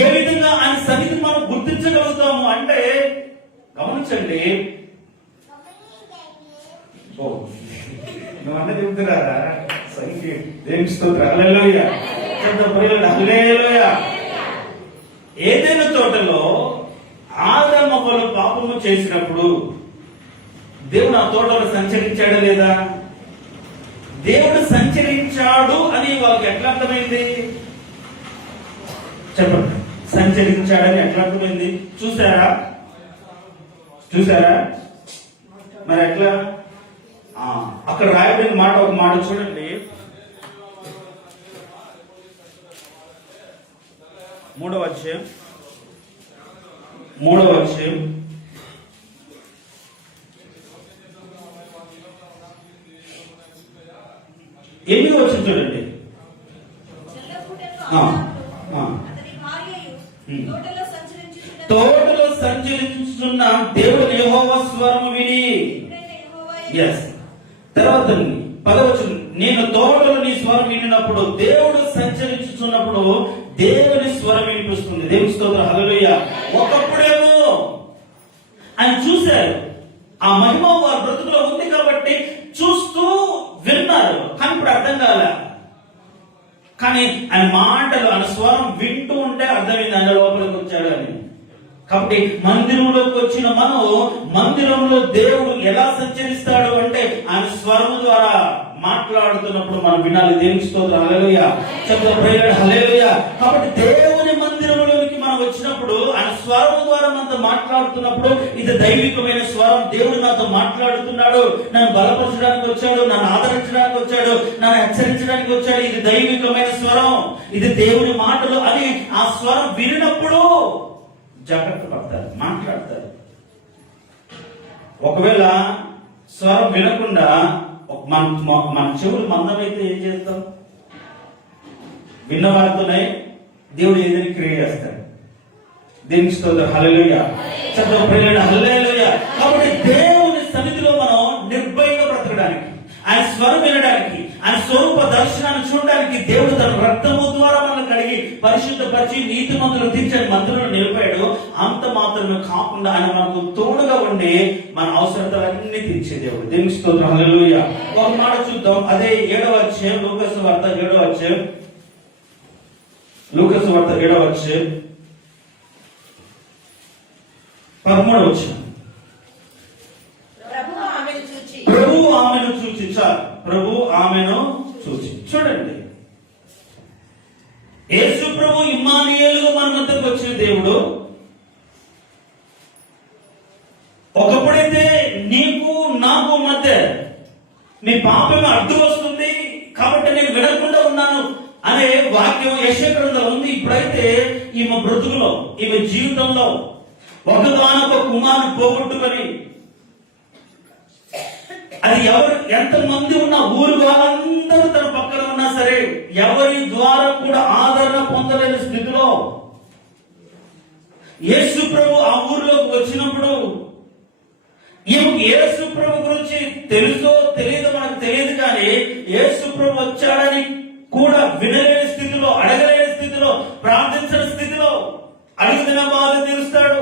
ఏ విధంగా ఆయన సన్నిధిని మనం గుర్తించగలుగుతాము అంటే గమనించండి. నువ్వు చెబుతున్నారా? దేవుని స్తోత్రం. హల్లెలూయా. హల్లెలూయా. ఏదైనా తోటలో ఆదాము అవ్వలు పాపము చేసినప్పుడు దేవుడు ఆ తోటలో సంచరించాడా లేదా? దేవుడు సంచరించాడు అని వాళ్ళకి ఎట్లా అర్థమైంది? చెప్పండి. సంచరించాడని ఎట్లా అర్థమైంది? చూసారా? మరి ఎట్లా? అక్కడ రాయబడిన మాట, ఒక మాట చూడండి. 3వ అధ్యాయం 8వ వచనం చూడండి. తోటలో సంచరించుచున్న దేవుని యెహోవా స్వరము విని. తర్వాత 10వ వచనం, నేను తోటలో నీ స్వరం వినినప్పుడు, దేవుడు సంచరించుచున్నప్పుడు దేవుని స్వరం వినిపిస్తుంది. దేవుని స్తోత్రం, హల్లెలూయా. ఒకప్పుడేమో ఆయన చూశారు, ఆ మహిమ వారి బ్రతుకులో ఉంది కాబట్టి చూస్తూ విన్నారు, కానీ ఇప్పుడు అర్థం కాలే. కానీ ఆయన మాటలు, ఆయన స్వరం వింటూ ఉంటే అర్థమైంది ఆయన లోపలికి వచ్చాడు అని. కాబట్టి మందిరంలోకి వచ్చిన మనం, మందిరంలో దేవుడు ఎలా సంచరిస్తాడు అంటే ఆయన స్వరము ద్వారా మాట్లాడుతున్నప్పుడు మనం వినాలి. దేవుని స్తోత్రం, హల్లెలూయా. చెప్తారు హల్లెలూయా. కాబట్టి దేవుని మందిరంలోనికి మనం వచ్చినప్పుడు ఆయన స్వరము ద్వారా మనతో మాట్లాడుతున్నప్పుడు ఇది దైవికమైన స్వరం. దేవుడు నాతో మాట్లాడుతున్నాడు, నన్ను బలపరచడానికి వచ్చాడు, నన్ను ఆదరించడానికి వచ్చాడు, నన్ను హెచ్చరించడానికి వచ్చాడు. ఇది దైవికమైన స్వరం, ఇది దేవుని మాటలు అని ఆ స్వరం వినినప్పుడు జాగ్రత్త పడతారు, మాట్లాడతారు. ఒకవేళ స్వరం వినకుండా మన చెవులు మందమైతే ఏం చేస్తాం? విన్న వారితోనే దేవుడు ఏదైనా క్రియేట్ చేస్తాడు. దేవునికి స్తోత్రం, హల్లెలూయా. హల్లెలూయా. కాబట్టి దేవుని సన్నిధిలో మనం నిర్భయంగా బ్రతకడానికి, ఆయన స్వరం వినడానికి, ఆయన స్వరూప దర్శనాన్ని చూడడానికి దేవుడు తన రక్తము ద్వారా మనల్ని కడిగి పరిశుద్ధపరిచి నీతిమంతులు తీర్చని మందిరంలో నిలిపాడు. అంత మాత్రమే కాకుండా ఆయన మనకు తోడుగా ఉండి మన అవసరతలన్నీ తీర్చే దేవుడు. దేవునికి స్తోత్రం, హల్లెలూయా. ఒక మాట చూద్దాం. అదే 7వ అధ్యాయం లూకాసు వార్త 7వ అధ్యాయం 7వ అధ్యాయం 13వ వచనం. ప్రభు ఆమెను చూచి, చాలు, ప్రభు ఆమెను చూచి. చూడండి, యేసు ప్రభు ఇమ్మానుయేలుగా మన మధ్యకు వచ్చిన దేవుడు. ఒకప్పుడైతే నీకు నాకు మధ్య నీ పాపమే అడ్డు వస్తుంది కాబట్టి నేను వినకుండా ఉన్నాను అనే వాక్యం యెషయా గ్రంథంలో ఉంది. ఇప్పుడైతే ఈమె బ్రతుకులో, ఈమె జీవితంలో ఒకగానొక కుమారుని పోగొట్టుకొని, అది ఎవరు ఎంతమంది ఉన్నా, ఊరు వాళ్ళందరూ తన పక్కన ఉన్నా సరే ఎవరి ద్వారా కూడా ఆదరణ పొందలేని స్థితిలో యేసు ప్రభు ఆ ఊరిలోకి వచ్చినప్పుడు, ఈమెకు యేసు ప్రభు గురించి తెలుసో తెలియదో మనకు తెలియదు, కానీ యేసు ప్రభు వచ్చాడని కూడా వినలేని స్థితిలో, అడగలేని స్థితిలో, ప్రార్థించిన స్థితిలో, అడుగుతున్న బాధ తీరుస్తాడు.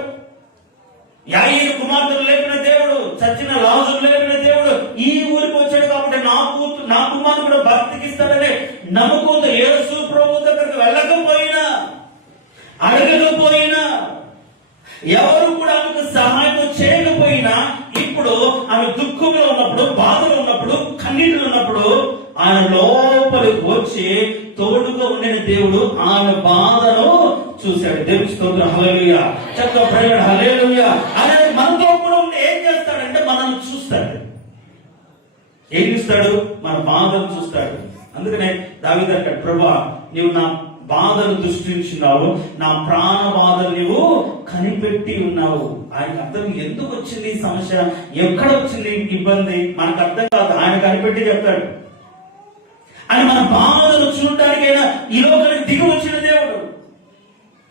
యాయీరు కుమార్తెలు లేపిన దేవుడు, చచ్చిన లాజరు లేపిన దేవుడు ఈ ఊరికి వచ్చాడు కాబట్టి నా కుమారుడు కూడా భక్తికిస్తాడనే నమ్మకంతో యేసు ప్రభు దగ్గరికి వెళ్ళకపోయినా, అడగకపోయినా, ఎవరు కూడా ఆమెకు సహాయం చేయకపోయినా, ఇప్పుడు ఆమె దుఃఖంలో ఉన్నప్పుడు, బాధలో ఉన్నప్పుడు, కన్నీళ్ళు ఉన్నప్పుడు ఆయన లోపలికి వచ్చి తోడుగా ఉండిన దేవుడు ఆమె బాధను చూశాడు. దేవుని స్తోత్రం, హల్లెలూయా. చక్కగా ప్రేమ, హల్లెలూయా. అనేది మనతో కూడా ఉండి ఏం చేస్తాడంటే మనల్ని చూస్తాడు. ఏం చూస్తాడు? మన బాధను చూస్తాడు. అందుకనే దావీదు అంటాడు, ప్రభువా నీవు నా బాధను దృష్టించున్నావు, నా ప్రాణ బాధలు నీవు కనిపెట్టి ఉన్నావు. ఆయనకు అర్థం ఎందుకు వచ్చింది ఈ సమస్య, ఎక్కడ వచ్చింది ఇబ్బంది మనకు అర్థం కాదు, ఆయన కనిపెట్టి చెప్తాడు. అని మన బాధను చూడటానికైనా ఈ లోకానికి దిగి వచ్చిన దేవుడు.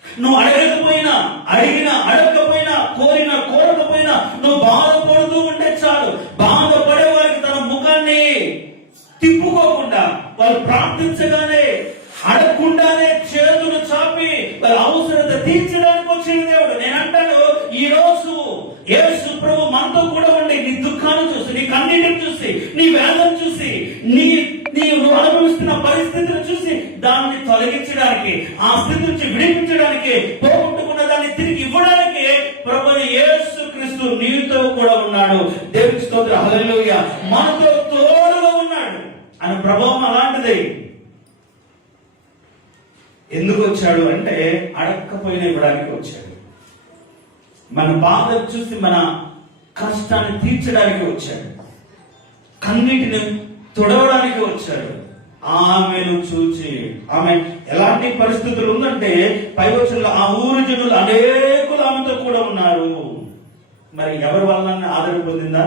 నువ్వు అడగకపోయినా, అడిగినా అడగకపోయినా, కోరినా కోరకపోయినా, నువ్వు బాధపడుతూ ఉంటే చాలు. బాధపడే వారికి తన ముఖాన్ని తిప్పుకోకుండా, వాళ్ళు ప్రార్థించగానే, అడగకుండానే చేతులు చాపి వాళ్ళ అవసరత తీర్చడానికి వచ్చిన దేవుడు. నేను అంటాను, ఈ రోజు యేసు ప్రభు మనతో కూడా ఉండి నీ దుఃఖాన్ని చూసి, నీ కన్నీటిని చూసి, నీ వేదన చూసి, నువ్వు అనుభవిస్తున్న పరిస్థితిని చూసి దాన్ని తొలగించడానికి, ఆ స్థితి నుంచి విడిపించడానికి, పోగొట్టుకున్న దాన్ని తిరిగి ఇవ్వడానికి ప్రభువు యేసు క్రీస్తు నీతో కూడా ఉన్నాడు. దేవుని స్తోత్రం, హల్లెలూయా. మనతో తోడుగా ఉన్నాడు. ఆయన ప్రభావం అలాంటిది. ఎందుకు వచ్చాడు అంటే అడక్కపోయిన ఇవ్వడానికి వచ్చాడు. మన బాధ చూసి మన కష్టాన్ని తీర్చడానికి వచ్చాడు. కన్నీటిని తుడవడానికి వచ్చాడు. ఆమెను చూచి, ఆమె ఎలాంటి పరిస్థితులు ఉందంటే పై వచనంలో ఆ ఊరు జనులు అనేకులు ఆమెతో కూడా ఉన్నారు. మరి ఎవరి వల్ల ఆదరణ పొందిందా?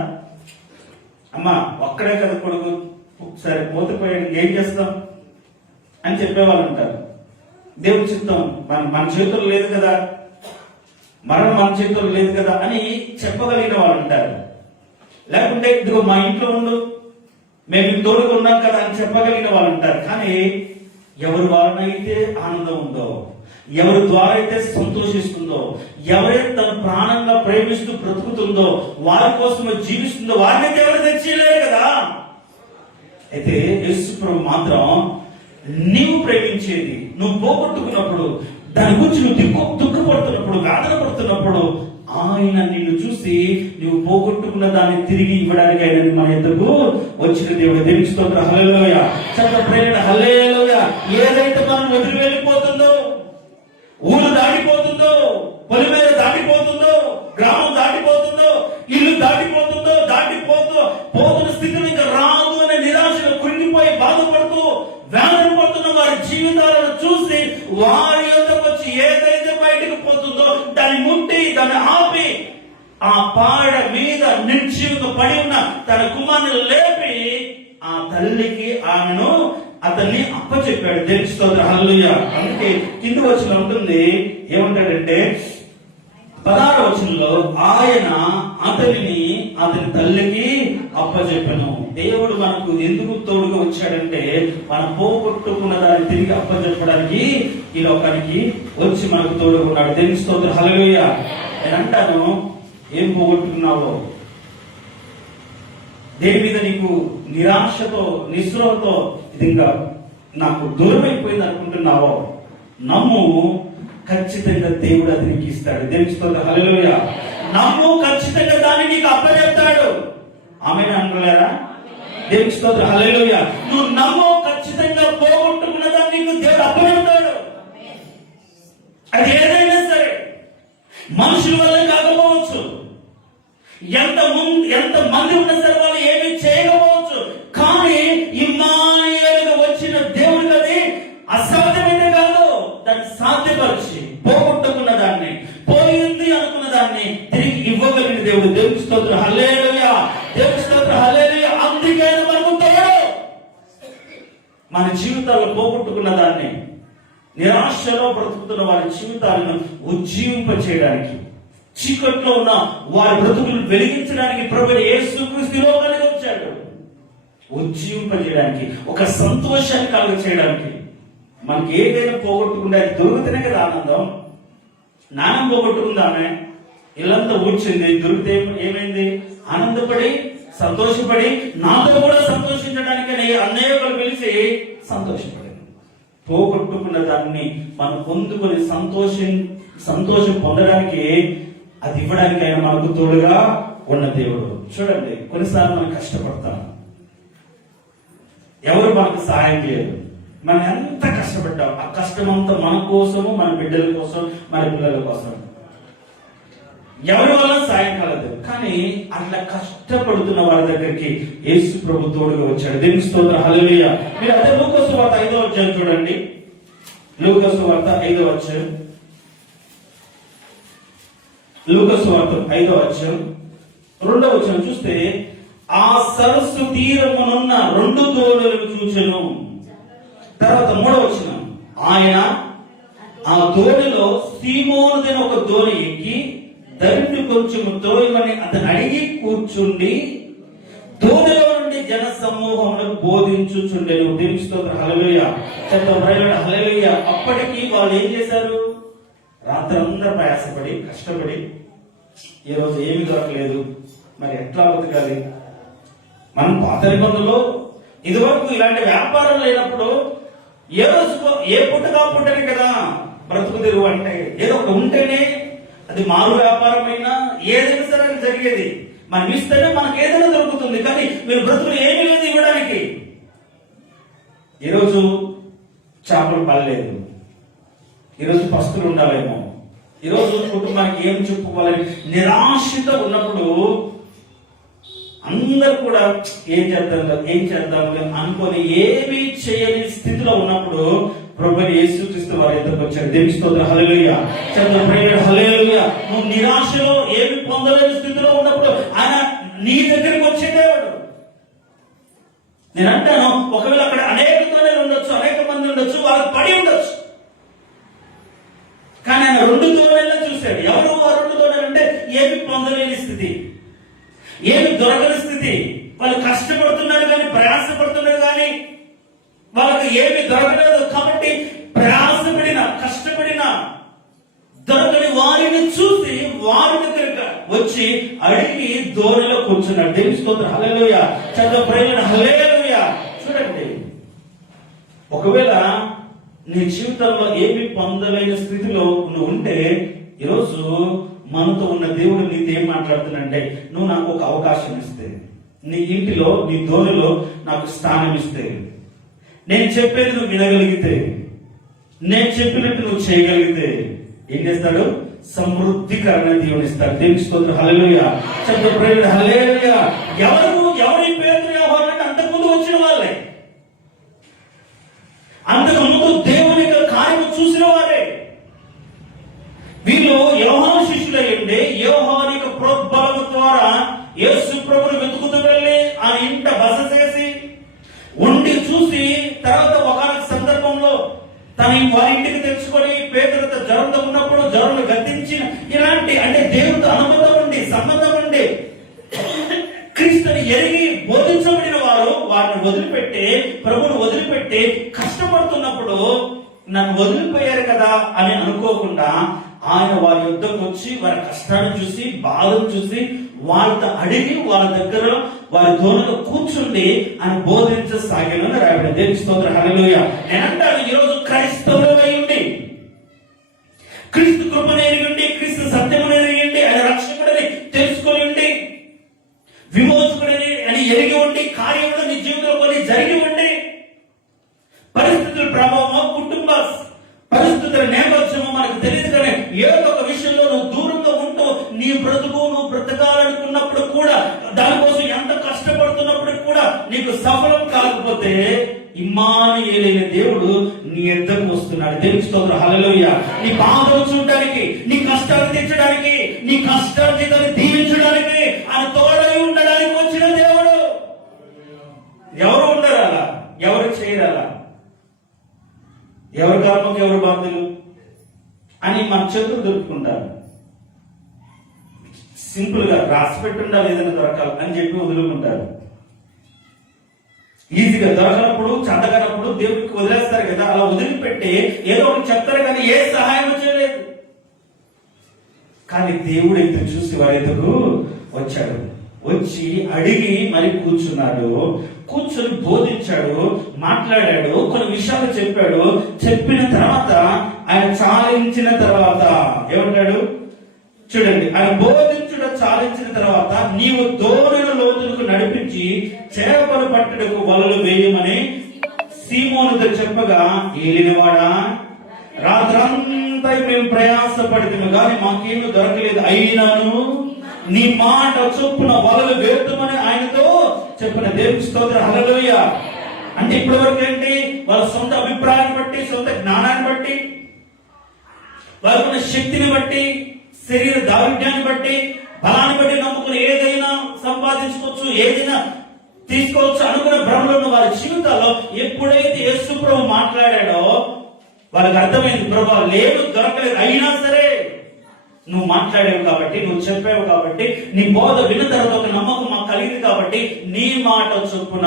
అమ్మా ఒక్కడే కదా కొడుకు, సరే పోతపోయాడు, ఏం చేస్తాం అని చెప్పేవాళ్ళు ఉంటారు. దేవుడి చిత్తం మన చేతుల్లో లేదు కదా, మరణం మన చేతుల్లో లేదు కదా అని చెప్పగలిగిన వాళ్ళు ఉంటారు. లేకుంటే ఇదిగో మా ఇంట్లో ఉండు, మేము తోడుగా ఉన్నాం కదా అని చెప్పగలిగిన వాళ్ళు ఉంటారు. కానీ ఎవరి వారినైతే ఆనందం ఉందో, ఎవరి ద్వారా అయితే సంతోషిస్తుందో, ఎవరైతే తన ప్రాణంగా ప్రేమిస్తూ బ్రతుకుతుందో, వారి కోసమే జీవిస్తుందో వారినైతే ఎవరు తెచ్చేయలేరు కదా. అయితే యేసు ప్రభు మాత్రం నీవు ప్రేమించేది, నువ్వు పోగొట్టుకున్నప్పుడు, దాని గురించి నువ్వు దుఃఖపడుతున్నప్పుడు, వేదన పడుతున్నప్పుడు ఆయన నిన్ను చూసి నువ్వు పోగొట్టుకున్న దాన్ని తిరిగి ఇవ్వడానికి ఆయన మన ఎద్దకు వచ్చిన దేవుడు. దేవునికి స్తోత్రం. హల్లెలూయా. చక్క ప్రేరణ హల్లెలూయా. ఏదైతే మనం వదిలి వెళ్ళిపోతుందో, ఊరు దాటిపోతుందో, పొలిమేర దాటిపోతుందో, గ్రామం దాటిపోతుందో, ఇల్లు దాటిపోతుందో, పోతున్న స్థితిని ఇంకా రాదు అనే నిరాశను కృంగిపోయి బాధపడుతూ వేదన పడుతున్న వారి జీవితాలను చూసి వారి యొద్దకు వచ్చి ఏదైతే బయటకు పోతుందో దాన్ని ముట్టి, దాన్ని ఆపి, ఆ పాడ మీద నిర్జీవిత పడి ఉన్న తన కుమారుని లేపి ఆ తల్లికి ఆమెను అతన్ని అప్పచెప్పాడు. దేవునికి స్తోత్రం. హల్లెలూయా. అందుకే కింది వచనం ఉంటుంది, ఏమంటాడంటే 16వ వచనంలో ఆయన అతని తల్లికి అప్పచెప్పను. దేవుడు మనకు ఎందుకు తోడుగా వచ్చాడంటే మనం పోగొట్టుకున్న దాన్ని తిరిగి అప్పచెప్పడానికి ఈ లోకానికి వచ్చి మనకు తోడుగా ఉన్నాడు. దేవునికి స్తోత్రం. హల్లెలూయా. నేను అంటాను, ఏం పోగొట్టుకున్నావో, దేని మీద నీకు నిరాశతో నిస్పృహతో ఇది ఇంకా నాకు దూరం అయిపోయింది అనుకుంటున్నావో, నమ్ము, ఖచ్చితంగా దేవుడు అది నీకు ఇస్తాడు. దేవునికి స్తోత్రం. హల్లెలూయా. నమ్ము, ఖచ్చితంగా దాన్ని నీకు అప్పచెప్తాడు. ఆమేన్ అనలేరా? దేవునికి స్తోత్రం. హల్లెలూయా. నువ్వు నమ్ము, ఖచ్చితంగా పోగొట్టుకున్న దాన్ని నీకు దేవుడు అప్పచెప్తాడు. అది ఏదైనా సరే, మనుషుల వల్ల కాకపోవచ్చు, ఎంత మంది ఉన్న సరే వాళ్ళు ఏమీ చేయకపోవచ్చు, కానీ ఇమ్మానుయేలుగా వచ్చిన దేవుడికి అది అసాధ్యమైతే కాదు, దాన్ని సాధ్యపరిచి పోగొట్టుకున్న దాన్ని, పోయింది అనుకున్న దాన్ని తిరిగి ఇవ్వగలిగిన దేవుడు. దేవునికి స్తోత్రం. హల్లెలూయా. దేవునికి స్తోత్రం. హల్లెలూయా. అందుకే మనకు తోడు. మన జీవితాల్లో పోగొట్టుకున్న దాన్ని, నిరాశలో బ్రతుకుతున్న వారి జీవితాలను ఉజ్జీవింప చేయడానికి, చీకట్లో ఉన్న వారి బ్రతుకులను వెలిగించడానికి ప్రభువైన యేసుక్రీస్తు ఈ లోకానికి వచ్చాడు. ఉజ్జీవింపజేయడానికి, ఒక సంతోషాన్ని కలుగ చేయడానికి. మనకి ఏదైనా పోగొట్టుకుంటే అది దొరికితేనే కదా ఆనందం. నానం పోగొట్టుకుందామే, ఇల్లంతా ఊడ్చింది, దొరికితే ఏమైంది? ఆనందపడి సంతోషపడి నాతో కూడా సంతోషించడానికి అనేకులు పిలిచి సంతోషపడింది. పోగొట్టుకున్న దాన్ని మనం పొందుకొని సంతోషం పొందడానికి, అది ఇవ్వడానికి ఆయన మనకు తోడుగా ఉన్న దేవుడు. చూడండి, కొన్నిసార్లు మనం కష్టపడతాం, ఎవరు మనకు సహాయం చేయరు. మనం ఎంత కష్టపడ్డాం, ఆ కష్టమంతా మన కోసము, మన బిడ్డల కోసం, మన పిల్లల కోసం. ఎవరి వల్ల సాయం కలదు. కానీ అట్లా కష్టపడుతున్న వారి దగ్గరికి యేసు ప్రభు తోడుగా వచ్చాడు. దేవునికి స్తోత్రం. హల్లెలూయా. మీరు అదే లూకా సువార్త 5వ అధ్యాయం చూడండి. లూకా సువార్త 5వ అధ్యాయం, లూకా సువార్త 5వ అధ్యాయం 2వ వచనం చూస్తే, ఆ సరస్సు తీరమునున్న 2 దోణులను చూచెను. తర్వాత 3వ వచనం, ఆయన ఆ దోణిలో సీమోనుదైన ఒక దోణి ఎక్కి దరిని కొంచెం తోయమని అతను అడిగి కూర్చుండి దోణిలో నుండి జన సమూహములను బోధించుచుండెను. దేవునికి స్తోత్రం. హల్లెలూయా. హల్లెలూయా. అప్పటికి వాళ్ళు ఏం చేశారు? రాత్రంతా ప్రయాసపడి కష్టపడి, ఈ రోజు ఏమి దొరకలేదు, మరి ఎట్లా బతకాలి? మనం పాత నిబంధనలో ఇదివరకు ఇలాంటి వ్యాపారం లేనప్పుడు ఏ రోజు ఏ పుట్టగా పుట్టనే కదా బ్రతుకు తెరువు అంటే, ఏదో ఒక ఉంటేనే అది మారు వ్యాపారం అయినా ఏదైనా సరే జరిగేది. మనం ఇస్తేనే మనకు ఏదైనా దొరుకుతుంది. కానీ మీరు బ్రతుకులు ఏమీ లేదు ఇవ్వడానికి. ఈరోజు చేపలు పడలేదు, ఈరోజు పస్తులు ఉండాలేమో, ఈరోజు కుటుంబానికి ఏం చెప్పుకోవాలని నిరాశతో ఉన్నప్పుడు అందరు కూడా ఏం చేద్దాం అనుకొని ఏమీ చేయని స్థితిలో ఉన్నప్పుడు ప్రభువు యేసుక్రీస్తు వారి దగ్గరకు వచ్చాడు. దేవుని స్తోత్రం, హల్లెలూయా. హల్లెలూయా. నువ్వు నిరాశలో ఏమి పొందలేని స్థితిలో ఉన్నప్పుడు ఆయన నీ దగ్గరికి వచ్చే దేవుడు. నేను అంటాను, ఒకవేళ అక్కడ అనేక తోడేలు ఉండొచ్చు, అనేక మంది ఉండొచ్చు, వాళ్ళకి పడి ఉండొచ్చు, కానీ ఆయన 2 తోడేళ్ళ చూశాడు. ఎవరు ఆ 2 తోడేలు అంటే ఏమి పొందలేని స్థితి, ఏమి దొరకని స్థితి. వాళ్ళు కష్టపడుతున్నారు కానీ, ప్రయాసపడుతున్నారు కానీ వాళ్ళకి ఏమి దొరకలేదు. కాబట్టి ప్రయాసపడిన, కష్టపడిన దొరకని వారిని చూసి వారి దగ్గర వచ్చి అడిగి దోణిలో కూర్చున్నాడు. దేవుని స్తోత్రం, హల్లెలూయా. హల్లెలూయా. చూడండి, ఒకవేళ నీ జీవితంలో ఏమి పొందలేని స్థితిలో నువ్వు ఉంటే, ఈరోజు మనతో ఉన్న దేవుడు నీతో ఏం మాట్లాడుతున్నాడంటే, నువ్వు నాకు ఒక అవకాశం ఇస్తే, నీ ఇంటిలో, నీ దోణిలో నాకు స్థానం ఇస్తే, నేను చెప్పేది నువ్వు వినగలిగితే, నేను చెప్పినట్టు నువ్వు చేయగలిగితే ఏం చేస్తాడు? సమృద్ధికరణ దేవుని ఇస్తాడు. దేవుని స్తోత్రం, హల్లెలూయా. హల్లెలూయా. ఎవరి పేరు యోహాను అంతకుముందు వచ్చిన వాళ్ళే, అంతకుముందు దేవుని కార్యము చూసిన వారే. వీళ్ళు యోహాను శిష్యులై ఉండి యోహాను యొక్క ప్రోద్బలము ద్వారా యేసు ప్రభువును వెతుకుతూ వెళ్ళి ఆ ఇంట బస చేసి ఉండి చూసి, తర్వాత ఒక సందర్భంలో తన వారి ఇంటికి తెచ్చుకొని పేతురుతో జ్వరంతో ఉన్నప్పుడు జ్వరం గద్దించిన, ఇలాంటి అంటే దేవుడితో అనుబంధం ఉండి, సంబంధం ఉండి, క్రీస్తుని ఎరిగి బోధించబడిన వారు వారిని వదిలిపెట్టి, ప్రభువును వదిలిపెట్టి కష్టపడుతున్నప్పుడు నన్ను వదిలిపోయారు కదా అని అనుకోకుండా ఆయన వారి యుద్ధకు వచ్చి వారి కష్టాన్ని చూసి, బాధను చూసి వాళ్ళతో అడిగి వాళ్ళ దగ్గర వారి దోణిలో కూర్చుండి ఆయన బోధించసాగిన రాబడి. దేవుని స్తోత్రం, హల్లెలూయా. నేనంటాను, ఈరోజు క్రైస్తవులై ఉండి, క్రీస్తు కృపను ఎరిగి ఉండి, క్రీస్తు సత్యమును ఎరిగి ఉండి, ఆయన రక్షకుడని తెలుసుకొని ఉండి, విమోచకుడని అని ఎరిగి ఉండి, కార్యములు నీ జీవితంలో కొన్ని జరిగి ఉండి, పరిస్థితుల ప్రభావమో, కుటుంబ పరిస్థితుల నేపథ్యమో మనకు తెలియదు, కానీ ఏదో ఒక విషయంలో నువ్వు దూరంగా ఉంటూ నీ బ్రతుకు నువ్వు బ్రతకాలనుకున్నప్పుడు కూడా, దానికోసం ఎంత కష్టపడుతున్నప్పుడు కూడా నీకు సఫలం కాకపోతే, ఇమ్మానుయేలైన దేవుడు నీ ఎద్దకు వస్తున్నాడు. దేవుని స్తోత్రం, హల్లెలూయా. నీ బాధలు చూడడానికి, నీ కష్టాలు తీర్చడానికి, నీ కష్టాన్ని దీవించడానికి, ఆయన తోడై ఉండడానికి వచ్చిన దేవుడు. ఎవరు ఉండరు అలా, ఎవరు చేయరు అలా, ఎవరి కారణం ఎవరు బాధ్యులు అని మన చేతులు దొరుకుతుంటారు. సింపుల్ గా రాసి పెట్టుండాలి, ఏదైనా దొరకాలి అని చెప్పి వదులుకుంటారు. ఈజీగా దొరకనప్పుడు, చందగనప్పుడు దేవుడికి వదిలేస్తారు కదా, అలా వదిలిపెట్టి ఏదో ఒకటి చెప్తారు కానీ ఏ సహాయం చేయలేదు. కానీ దేవుడు ఎదురు చూసి వారి ఎదురు వచ్చాడు, వచ్చి అడిగి మరి కూర్చున్నాడు, కూర్చొని బోధించాడు, మాట్లాడాడు, కొన్ని విషయాలు చెప్పాడు. చెప్పిన తర్వాత ఆయన చాలించిన తర్వాత ఏమంటాడు చూడండి, ఆయన బోధించుట చాలించిన తర్వాత, నీవు దోణిని లోతులకు నడిపించి చేపలు పట్టుటకు వలలు వేయమని సీమోనుతో చెప్పగా, ఏలినవాడా, రాత్రంతా మేము ప్రయాసపడితే కానీ మాకేమీ దొరకలేదు, అయినాను నీ మాట చొప్పున వలలు వేద్దామని ఆయనతో చెప్పిన. దేవుని స్తోత్రం, హల్లెలూయా. అంటే ఇప్పటి వరకు ఏంటి, వాళ్ళ సొంత అభిప్రాయాన్ని బట్టి, సొంత జ్ఞానాన్ని బట్టి, వాళ్ళకున్న శక్తిని బట్టి, శరీర దారుఢ్యాన్ని బట్టి, బలాన్ని బట్టి నమ్ముకుని ఏదైనా సంపాదించుకోవచ్చు, ఏదైనా తీసుకోవచ్చు అనుకున్న భ్రమలో ఉన్న వారి జీవితాల్లో ఎప్పుడైతే యేసు ప్రభు మాట్లాడాడో వాళ్ళకి అర్థమైంది, ప్రభు లేదు, దొరకలేదు, అయినా సరే నువ్వు మాట్లాడావు కాబట్టి, నువ్వు చెప్పావు కాబట్టి, నీ బోధ విన్న తర్వాత ఒక నమ్మకం మాకు కలిగింది కాబట్టి, నీ మాట చొప్పున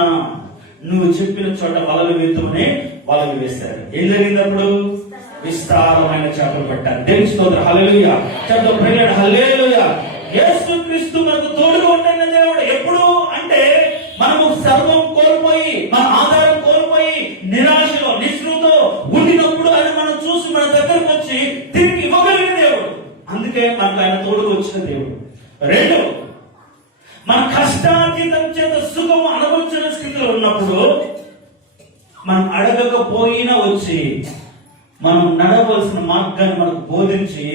నువ్వు చెప్పిన చోట వలలు వేద్దామని వలలు వేశారు. ఏం జరిగింది అప్పుడు? విస్తారమైన చేపలు పట్టారు. దేవుని స్తోత్రం, హల్లెలూయా. చేపలు ప్రేయర్, హల్లెలూయా. యేసుక్రీస్తు మనకు తోడుగా ఉంటున్న దేవుడు. ఎప్పుడు అంటే మనము సర్వం కోల్పోయి, మన ఆధారం కోల్పోయి, నిరాశలో, నిస్పృహతో ఉండినప్పుడు ఆయన మనం చూసి మన దగ్గరకు వచ్చి తిరిగి ఇవ్వగలిగిన దేవుడు. అందుకే మనకు ఆయన తోడుగా వచ్చిన దేవుడు. 2, మన కష్టార్జితం చేత సుఖం అనుభవించిన స్థితిలో ఉన్నప్పుడు మనం అడగకపోయినా వచ్చి మనం నడవలసిన మార్గాన్ని మనకు బోధించి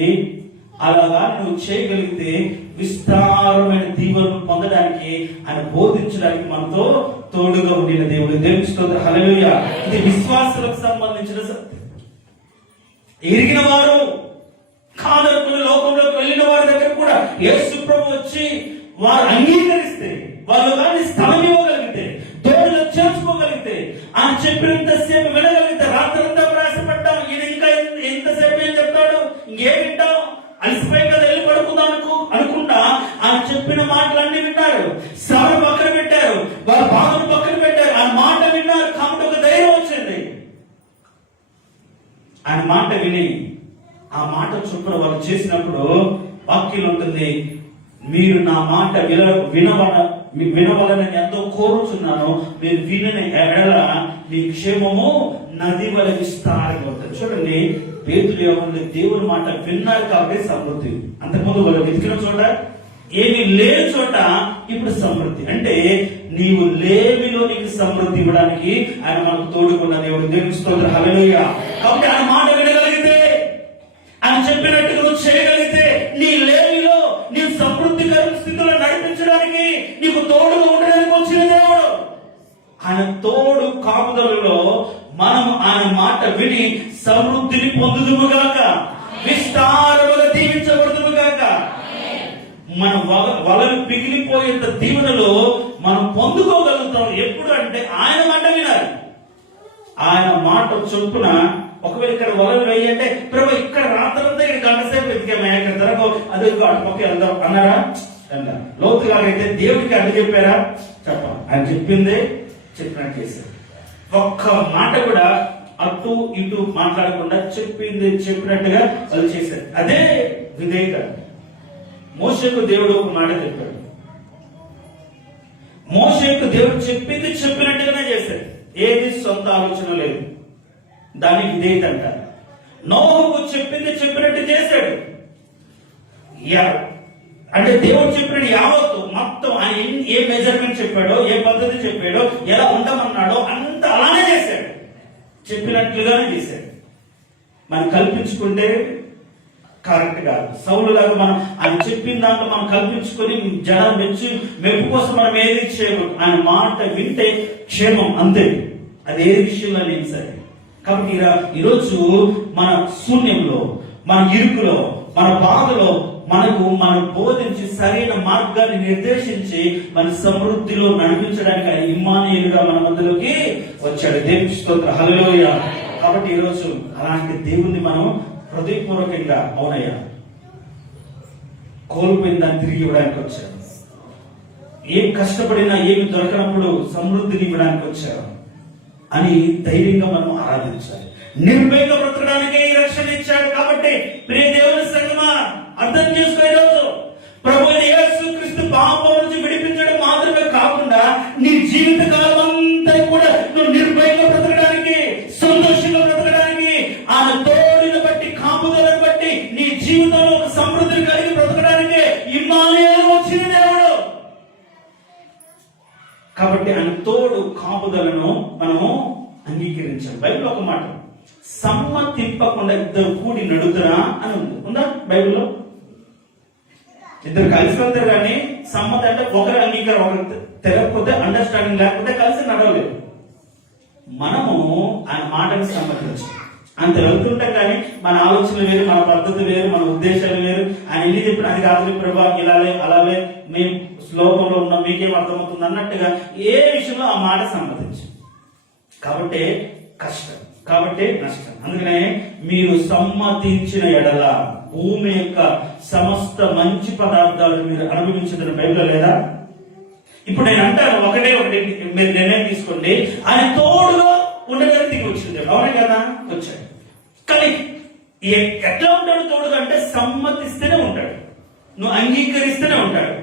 అలాగా నువ్వు చేయగలిగితే విస్తారమైన దీవెనను పొందడానికి ఆయన బోధించడానికి మనతో తోడుగా ఉండిన దేవుడు. దేవుని స్తోత్రం. హల్లెలూయా. ఇది విశ్వాసులకు సంబంధించిన సత్యం. ఎరిగిన వారు కాదనుకుని లోకంలోకి వెళ్ళిన వారి దగ్గర కూడా యేసు ప్రభు వచ్చి వారు అంగీకరిస్తే, వాళ్ళు కానీ స్థలం ఇవ్వగలిగితే, తోడులో చేర్చుకోగలిగితే, ఆయన చెప్పినంతసేపు వినగలిగితే, రాత్రంతా ప్రయాసపడ్డాం, ఈయన ఇంకా ఎంతసేపు ఏం చెప్తాడు, ఇంకేం వింటాం, అలసిపోయి కదా వెళ్ళి పడుకుందాం అనుకుంటా ఆయన చెప్పిన మాటలన్నీ విన్నారు. శ్రమ పక్కన పెట్టారు, వారి బాధను పక్కన పెట్టారు, ఆయన మాట విన్నారు. కాబట్టి ఒక ధైర్యం వచ్చింది. ఆయన మాట విని ఆ మాట చొప్పున వారు చేసినప్పుడు వాక్యం ఉంటుంది, మీరు నా మాట వినవలనని ఎంతో కోరుచున్నాను, మీరు వినని ఎడల మీ క్షేమము నది వలె విస్తారంగా ఉంటుంది. చూడండి, పేతురు యోహాను దేవుని మాట విన్నారు కాబట్టి సమృద్ధి. అంతకుముందు వాళ్ళు వెతికిన చోట ఏమి లేని చోట ఇప్పుడు సమృద్ధి. అంటే నీవు లేమిలో నీకు సమృద్ధి ఇవ్వడానికి ఆయన మనకు తోడుకున్న దేవుడు. దేవుని స్తోత్రం. హల్లెలూయా. కాబట్టి ఆయన మాట వినగలిగితే, ఆయన చెప్పినట్టుగా నువ్వు చేయగలిగితే, నీ లేమిలో నీ సమృద్ధికర స్థితిలో నడిపించడానికి నీకు తోడుగా ఉండడానికి వచ్చిన దేవుడు. ఆయన తోడు కాపుదలలో మనం ఆయన మాట విని సమృద్ధిని పొందుదుముగాక, విస్తారముగా దీవించబడుదుముగాక. మన వలలు పిగిలిపోయేంత దీవెనలో మనం పొందుకోగలుగుతాం. ఎప్పుడు అంటే ఆయన మాట వినాలి. ఆయన మాట చొప్పున ఒకవేళ ఇక్కడ వలలు వేయంటే, ప్రభు ఇక్కడ రాత్రంతా ఇక్కడ గంట సేపు వెతికామా, ఇక్కడ ధరకు అదే అటుపక్క వెళ్దాం అన్నారా? అన్నారు. లోతులాగైతే దేవుడికి అడ్డు చెప్పారా? చెప్పాలి. ఆయన చెప్పిందే చెప్పినట్టు చేశారు. ఒక్క మాట కూడా అటు ఇటు మాట్లాడకుండా చెప్పింది చెప్పినట్టుగా వాళ్ళు చేశారు. అదే విధేయత. మోషేకు దేవుడు ఒక మాట చెప్పాడు. మోషేకు దేవుడు చెప్పింది చెప్పినట్టుగానే చేశాడు. ఏది సొంత ఆలోచన లేదు. దాన్ని విధేయత అంటారు. నోహుకు చెప్పింది చెప్పినట్టు చేశాడు. అంటే దేవుడు చెప్పినట్టు యావత్తు మొత్తం ఆయన ఏ మెజర్మెంట్ చెప్పాడో, ఏ పద్ధతి చెప్పాడో, ఎలా ఉండమన్నాడో అంత అలానే చేశాడు. చెప్పినట్లుగానే చేశాడు. మనం కల్పించుకుంటే కరెక్ట్ కాదు. సౌలు లాగా మనం ఆయన చెప్పిన దాంట్లో మనం కల్పించుకొని జనం మెప్పు కోసం మనం ఏది చేయకూడదు. ఆయన మాట వింటే క్షేమం, అంతే. అది ఏ విషయంలో లేదు సరే. కాబట్టి ఈరోజు మన శూన్యంలో, మన ఇరుకులో, మన బాధలో మనం బోధించి సరైన మార్గాన్ని నిర్దేశించి మన సమృద్ధిలో నడిపించడానికి ఆయన ఇమ్మానుయేలుగా మన మధ్యలోకి వచ్చాడు. దేవుని స్తోత్రం. హల్లెలూయా. కాబట్టి ఈరోజు అలాంటి దేవుణ్ణి మనం హృదయపూర్వకంగా, అవునయ్యా, కోల్పోయిన దాన్ని తిరిగి ఇవ్వడానికి వచ్చాడు. ఏం కష్టపడినా ఏమి దొరకనప్పుడు సమృద్ధిని ఇవ్వడానికి వచ్చాడు అని ధైర్యంగా మనం ఆరాధించాలి. నిర్భయంగా బ్రతకడానికే ఈ రక్షణ ఇచ్చాడు. కాబట్టి ప్రియ దేవుని సంగమా, అర్థం చేసుకో. ఈరోజు ప్రభువైన యేసుక్రీస్తు పాపం నుంచి విడిపించడం మాత్రమే కాకుండా నీ జీవిత కాలం అంతా కూడా నువ్వు నిర్భయంగా బ్రతకడానికి, సంతోషంగా బ్రతకడానికి, ఆయన తోడుని బట్టి, కాపుదలను బట్టి నీ జీవితంలో ఒక సమృద్ధిని కలిగి బ్రతకడానికి ఇమ్మానుయేలు వచ్చిన దేవుడు. కాబట్టి ఆయన తోడు కాపుదలను మనము అంగీకరించాలి. బైబిల్ ఒక మాట, సమ్మతింపకుండా ఇద్దరు కూడి నడుతురా అని ఉంది. ఉందా బైబిల్లో? ఇద్దరు కలిసి వెళ్తారు కానీ సమ్మతి అంటే ఒకరి అంగీకారం, ఒకరు తెలియకపోతే, అండర్స్టాండింగ్ లేకపోతే కలిసి నడవలేదు. మనము ఆయన మాటని సమ్మతించాలి. అంత వెళ్తుంటాం కానీ మన ఆలోచనలు వేరు, మన పద్ధతి వేరు, మన ఉద్దేశాలు వేరు. ఆయన ఎన్ని చెప్పిన అది కాదు ప్రభా, ఇలాలే అలాగే మేము శ్లోకంలో ఉన్నాం, మీకేం అర్థమవుతుంది అన్నట్టుగా ఏ విషయంలో ఆ మాట సమ్మతించు. కాబట్టి కష్టం, కాబట్టి నష్టం. అందుకనే మీరు సమ్మతించిన ఎడల భూమి యొక్క సమస్త మంచి పదార్థాలు మీరు అనుభవించదని బైబిల్లో లేదా? ఇప్పుడు నేను అంటాను, ఒకటి మీరు నిర్ణయం తీసుకోండి. ఆయన తోడుగా ఉండడానికి దిగి వచ్చింది. అవునే కదా? వచ్చాడు. కానీ ఎట్లా ఉంటాడు తోడుగా అంటే సమ్మతిస్తేనే ఉంటాడు, నువ్వు అంగీకరిస్తేనే ఉంటాడు.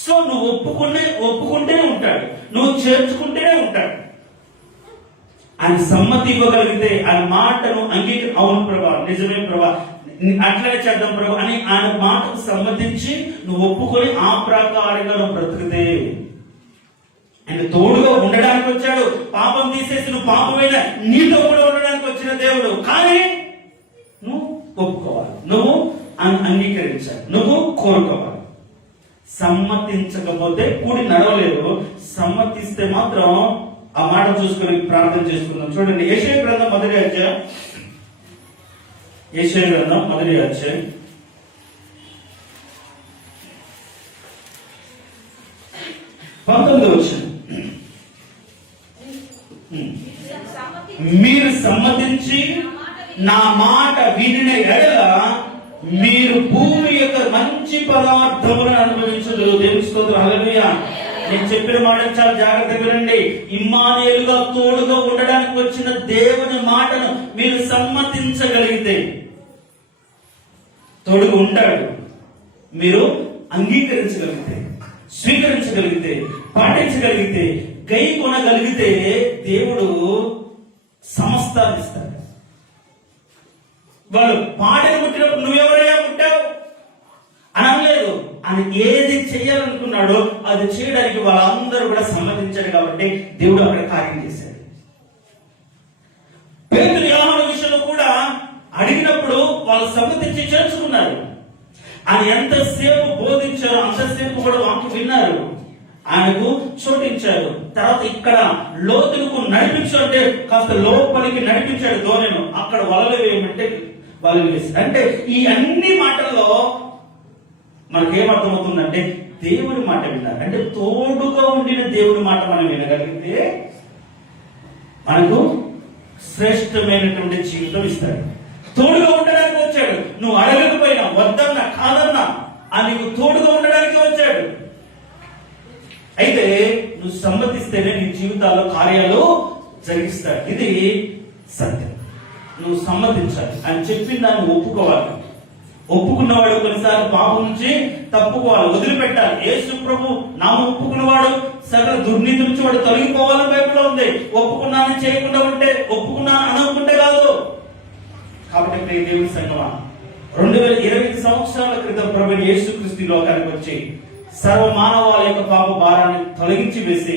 సో నువ్వు ఒప్పుకుంటేనే ఉంటాడు, నువ్వు చేర్చుకుంటేనే ఉంటాడు. ఆయన సమ్మతి ఇవ్వగలిగితే, ఆయన మాటను అవును ప్రభా, నిజమే ప్రభా, అట్లనే చేద్దాం ప్రభా అని ఆయన మాటకు సమ్మతించి నువ్వు ఒప్పుకొని ఆ ప్రకారంగా నువ్వు బ్రతికితే ఆయన తోడుగా ఉండడానికి వచ్చాడు. పాపం తీసేసి నువ్వు పాపమైన నీతో కూడా ఉండడానికి వచ్చిన దేవుడు. కానీ ఒప్పుకోవాలి, నువ్వు అంగీకరించాలి, నువ్వు కోరుకోవాలి. సమ్మతించకపోతే కూడి నడవలేదు. సమ్మతిస్తే మాత్రం ఆ మాట చూసుకుని ప్రార్థన చేసుకుందాం. చూడండి, యెషయా గ్రంథం మొదటి అధ్యాయం, యెషయా గ్రంథం మొదటి అధ్యాయం 19వ వచనం. మీరు సమ్మతించి నా మాట వినిన ఎడల మీరు భూమి యొక్క మంచి పదార్థములను అనుభవించదు. దేవుని స్తోత్రం, హల్లెలూయా. నేను చెప్పిన మాట చాలా జాగ్రత్తగా వినండి. ఇమ్మానుయేలుగా తోడుగా ఉండడానికి వచ్చిన దేవుని మాటను మీరు సమ్మతించగలిగితే, తోడుగా ఉంటాడు, మీరు అంగీకరించగలిగితే, స్వీకరించగలిగితే, పాటించగలిగితే, గై కొనగలిగితే దేవుడు సమస్తాన్ని ఇస్తాడు. వాళ్ళు పాటను పుట్టినప్పుడు నువ్వెవరయ్యా పుట్టావు అని అనలేదు. ఆయన ఏది చేయాలనుకున్నాడో అది చేయడానికి వాళ్ళందరూ కూడా సమ్మతించారు కాబట్టి దేవుడు అక్కడ కార్యం చేశాడు. పేతురు యోహాను విషయంలో కూడా అడిగినప్పుడు వాళ్ళు సమ్మతించి చేర్చుకున్నారు. ఆయన ఎంతసేపు బోధించారో అంతసేపు కూడా వాక్యం విన్నారు, ఆయనకు చోటించాడు. తర్వాత ఇక్కడ లోతులకు నడిపించాలంటే కాస్త లోపలికి నడిపించాడు ధోరణను. అక్కడ వలలు వేయమంటే వలలు వేసి, అంటే ఈ అన్ని మాటల్లో మనకేమర్థమవుతుందంటే దేవుడి మాట విన్నారు. అంటే తోడుగా ఉండిన దేవుడి మాట మనం వినగలిగితే మనకు శ్రేష్టమైనటువంటి జీవితం ఇస్తాడు. తోడుగా ఉండడానికి వచ్చాడు. నువ్వు అడగకపోయినా, వద్దన్నా, కాదన్నా నీకు తోడుగా ఉండడానికి వచ్చాడు. అయితే నువ్వు సమ్మతిస్తేనే నీ జీవితాల్లో కార్యాలు జరిగిస్తాడు. ఇది సత్యం. నువ్వు సమ్మతించాలి. అని చెప్పిన దాన్ని ఒప్పుకోవాలి. ఒప్పుకున్నవాడు కొన్నిసార్లు పాపం నుంచి తప్పుకోవాలి, వదిలిపెట్టాలి. యేసు ప్రభు నామం ఒప్పుకున్నవాడు సకల దుర్నీతి నుంచి వాడు తొలగిపోవాలని బైబిల్లో ఉంది. ఒప్పుకున్నాను చేయకుండా ఉంటే, ఒప్పుకున్నాను అనుకుంటే కాదు. కాబట్టి ప్రియ దేవుని సంగమా, 2020 సంవత్సరాల క్రితం ప్రభు యేసుక్రీస్తు లోకానికి వచ్చి సర్వ మానవాళి యొక్క పాప భారాన్ని తొలగించి వేసి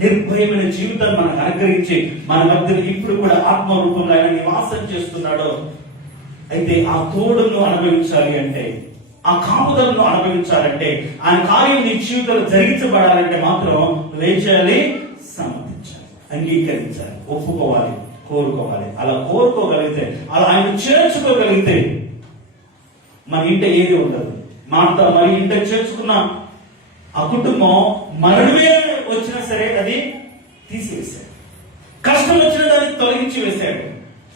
నిర్భయమైన జీవితాన్ని మనకు అనుగ్రహించి మన మధ్యలో ఇప్పుడు కూడా ఆత్మ రూపంలో ఆయన నివాసం చేస్తున్నాడు. అయితే ఆ తోడును అనుభవించాలి అంటే, ఆ కాపుదలను అనుభవించాలంటే, ఆయన కార్యం నీ జీవితంలో జరిగించబడాలంటే మాత్రం నువ్వేం చేయాలి? సమ్మతించాలి, అంగీకరించాలి, ఒప్పుకోవాలి, కోరుకోవాలి. అలా కోరుకోగలిగితే, అలా ఆయన చేర్చుకోగలిగితే మన ఇంట ఏది ఉండదు. మరి ఇంట చేర్చుకున్న ఆ కుటుంబం మరణమే వచ్చినా సరే అది తీసివేశాడు. కష్టం వచ్చిన దాన్ని తొలగించి వేశాడు.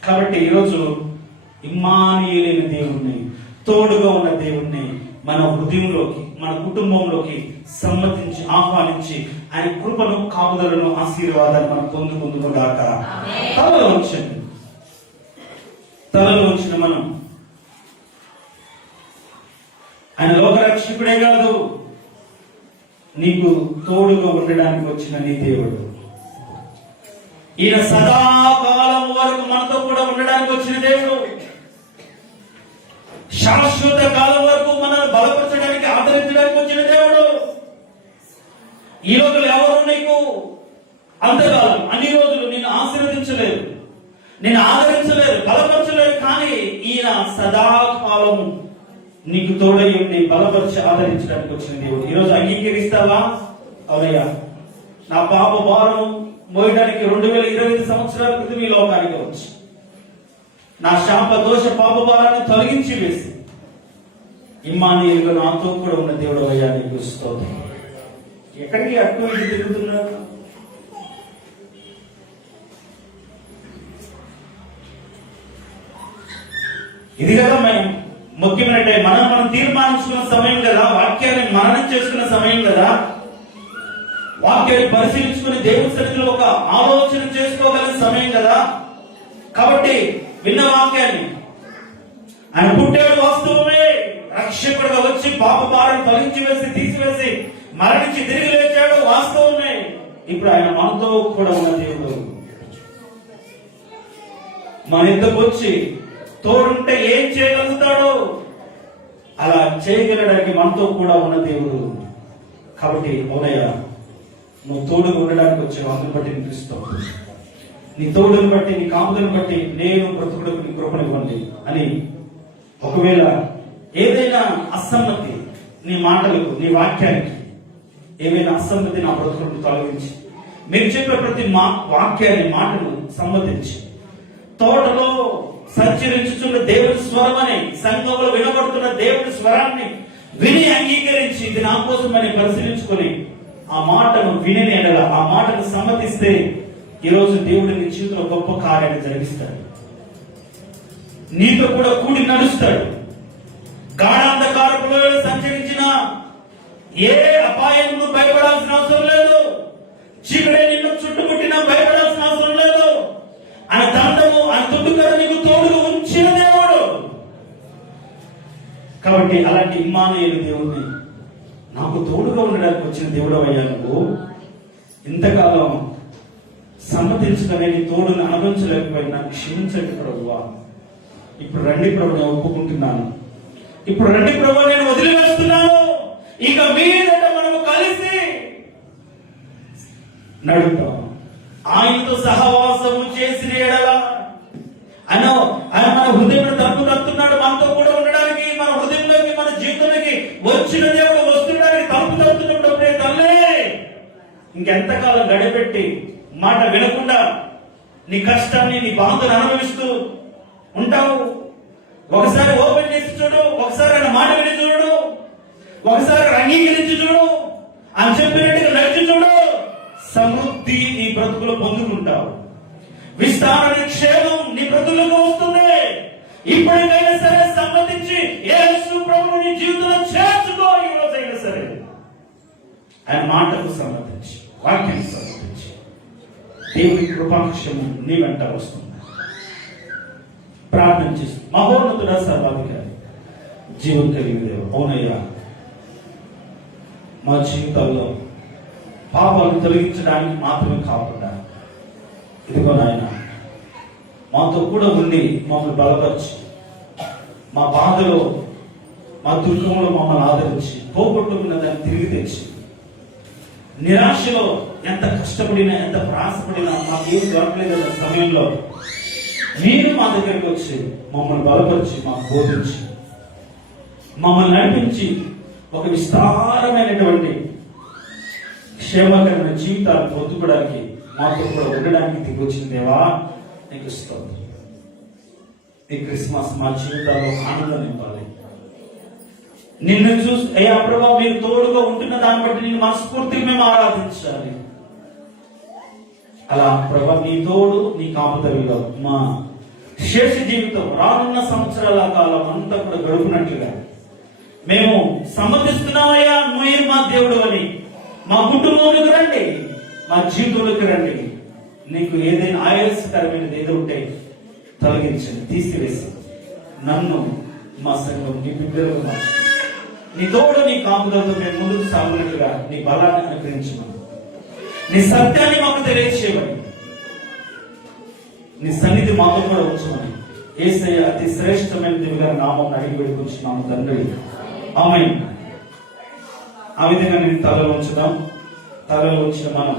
కాబట్టి ఈరోజు ఇమ్మానుయేలైన దేవుణ్ణి, తోడుగా ఉన్న దేవుణ్ణి మన హృదయంలోకి, మన కుటుంబంలోకి సమ్మతించి ఆహ్వానించి ఆయన కృపను, కాపుదలను, ఆశీర్వాదాన్ని మనం పొందుకుందుగాక. తలలో ఉంచిన మనం ఆయన లోకరక్షకుడే కాదు, నీకు తోడుగా ఉండడానికి వచ్చిన నీ దేవుడు. ఈయన సదాకాలం వరకు మనతో కూడా ఉండడానికి వచ్చిన దేవుడు. శాశ్వత కాలం వరకు మనల్ని బలపరచడానికి, ఆదరించడానికి వచ్చిన దేవుడు. ఈ రోజులు ఎవరు నీకు అంతకాలం, అన్ని రోజులు నిన్ను ఆశీర్వదించలేరు, నిన్ను ఆదరించలేరు, బలపరచలేరు. కానీ ఈయన సదాకాలం నీకు తోడై ఉండి బలపరిచి ఆదరించడానికి వచ్చిన దేవుడు. ఈరోజు అంగీకరిస్తావా? అవునయ్యా, నా పాప భారం మోయడానికి 2020 సంవత్సరాల క్రితం ఈ లోకానికి వచ్చి నా శాప దోష పాప భారాన్ని తొలగించి వేసి ఇమ్మానుయేలుగా నాతో కూడా ఉన్న దేవుడు అయ్యా నీకు స్తోత్రం. ఎక్కడికి అటు ఇటు తిరుగుతున్నాడు? ఇది కదా మేము ముఖ్యమైన టైం. మనం తీర్మానించుకున్న సమయం కదా, వాక్యాన్ని మననం చేసుకున్న సమయం కదా, వాక్యాన్ని పరిశీలించుకుని దేవుని సన్నిధిలో ఒక ఆలోచన చేసుకోగల సమయం కదా. కాబట్టి విన్న వాక్యాన్ని, ఆయన పుట్టాడు వాస్తవమే, రక్షకుడుగా వచ్చి పాప భారం తొలగించి వేసి, తీసివేసి, మరణించి తిరిగి లేచాడు వాస్తవమే. ఇప్పుడు ఆయన మనతో కూడా ఉన్న దేవుడు. మన ఇంతకు వచ్చి తోడుంటే ఏం చేయగలుగుతాడో అలా చేయగలడానికి మనతో కూడా ఉన్న దేవుడు. కాబట్టి అవునయ్యా, నువ్వు తోడుగా ఉండడానికి వచ్చావు, అందుని బట్టి నీకు ఇస్తావు. నీ తోడుని బట్టి, నీ కాపుదలను బట్టి నేను బ్రతుకులకు నీ కృపనివ్వండి అని ఒకవేళ ఏదైనా అసమ్మతి నీ మాటలకు, నీ వాక్యానికి ఏమైనా అసమ్మతి నా బ్రతుకులను తొలగించి, మీరు చెప్పే ప్రతి వాక్యాన్ని, మాటను సమ్మతించి, తోటలో సంచరించుచున్న దేవుని స్వరం అని, సంఘంలో వినబడుతున్న దేవుని స్వరాన్ని విని అంగీకరించి, ఇది నా కోసం అని పరిశీలించుకొని ఆ మాటను విని ఆ మాటను సమ్మతిస్తే ఈరోజు దేవుడు నీ జీవితంలో గొప్ప కార్యాన్ని జరిగిస్తాడు. నీతో కూడా కూడి నడుస్తాడు. గాఢాంధకారపులో సంచరించిన ఏ అపాయం నువ్వు భయపడాల్సిన అవసరం లేదు. చీకడే నిన్ను చుట్టుముట్టినా భయపడాల్సిన అవసరం లేదు. ఆయన దండము, ఆయన తుండుకర నీకు తోడుగా ఉంచిన దేవుడు. కాబట్టి అలాంటి ఇమ్మానుయేలు దేవుడిని, నాకు తోడుగా ఉండడానికి వచ్చిన దేవుడు అయ్యా నువ్వు. ఇంతకాలం సమ్మతించుకునే నీ తోడుని అనుభవించలేకపోయినా క్షమించండి ప్రభువా. ఇప్పుడు రండి ప్రభు, నేను ఒప్పుకుంటున్నాను. ఇప్పుడు రండి ప్రభు, నేను వదిలివేస్తున్నాను. ఇక మీదట మనము కలిసి నడుపుతాం. ఆయనతో సహవాసము చేసిన ఎడల ఆయన మన హృదయం తప్పుతున్నాడు. మనతో కూడా ఉండడానికి, మన హృదయంలోకి, మన జీవితానికి వచ్చిన దేవుడు వస్తున్నాడానికి తప్పుతున్నప్పుడే తల్లే ఇంకెంతకాలం గడిపెట్టి మాట వినకుండా నీ కష్టాన్ని, నీ బాధను అనుభవిస్తూ ఉంటావు. ఒకసారి ఓపెన్ చేసి చూడు, ఒకసారి ఆయన మాట విని చూడు, ఒకసారి అంగీకరించి చూడు, అని చెప్పినట్టుగా నడిచి చూడు. సమృద్ధి నీ బ్రతుకులో పొందుకుంటావు. విస్తార నిక్షేమం నీ బ్రతుకులకు వస్తుంది. ఇప్పటికైనా సరే సమ్మతించి యేసు ప్రభువుని నీ జీవితంలో చేర్చుకో. ఈ రోజైనా సరే ఆయన మాటకు సమ్మతించి, వాక్యానికి సమ్మతించి, దేవుని కృపాక్షము నీ వెంట వస్తుంది. ప్రార్థన చేస్తూ, మహోన్నతుడ, సర్వాధికారి, జీవం కలిగిన దేవుడు, అవునయ్యా, మా జీవితాల్లో పాపాలను తొలగించడానికి మాత్రమే కాకుండా ఇదిగో నాయన మాతో కూడా ఉండి మమ్మల్ని బలపరిచి, మా బాధలో, మా దుఃఖంలో మమ్మల్ని ఆదరించి, పోగొట్టుకున్న దాన్ని తిరిగి తెచ్చి, నిరాశలో ఎంత కష్టపడినా, ఎంత ప్రయాసపడినా మాకు ఏం దొరకలేదన్న సమయంలో మీరు మా దగ్గరికి వచ్చి మమ్మల్ని బలపరిచి, మాకు బోధించి, మమ్మల్ని నడిపించి ఒక విస్తారమైనటువంటి క్షేమకరమైన జీవితాన్ని పొందుకోవడానికి, మాతో కూడా ఉండడానికి దిగొచ్చిన దేవా నీకు స్తోత్రం. ఈ క్రిస్మస్ మా జీవితాల్లో ఆనందం నింపాలి. నిన్ను చూసి అయ్యా ప్రభా, మీరు తోడుగా ఉంటున్న దాన్ని బట్టి నేను మనస్ఫూర్తిగా మేము ఆరాధించాలి. అలా ప్రభా, నీ తోడు, నీ కాపుదలలో మా శేష జీవితం, రానున్న సంవత్సరాల కాలం అంతా కూడా గడుపునట్లుగా మేము సమ్మతిస్తున్నామయ్యా, మీరు మా దేవుడు అని. మా కుటుంబంలోకి రండి, మా జీవితంలోకి రండి. నీకు ఏదైనా ఆయాసకరమైనది ఏదో ఉంటే తొలగించండి, తీసివేసి నన్ను, మా సంఘం నీ బిడ్డలకు మార్చు. నీ తోడు, నీ కాపుదలతో మేము ముందుకు సాగునట్లుగా నీ బలాన్ని అనుగ్రహించమని, నీ సత్యాన్ని మాకు తెలియచేయమని, నీ సన్నిధి మాతో కూడా ఉంచమని యేసయ్య అతి శ్రేష్టమైన దివ్య నామం అడిగి వేడుకొంచున్నాము తండ్రి, ఆమేన్. ఆ విధంగా నేను తలలో ఉంచుదాం. తలలో ఉంచిన మనం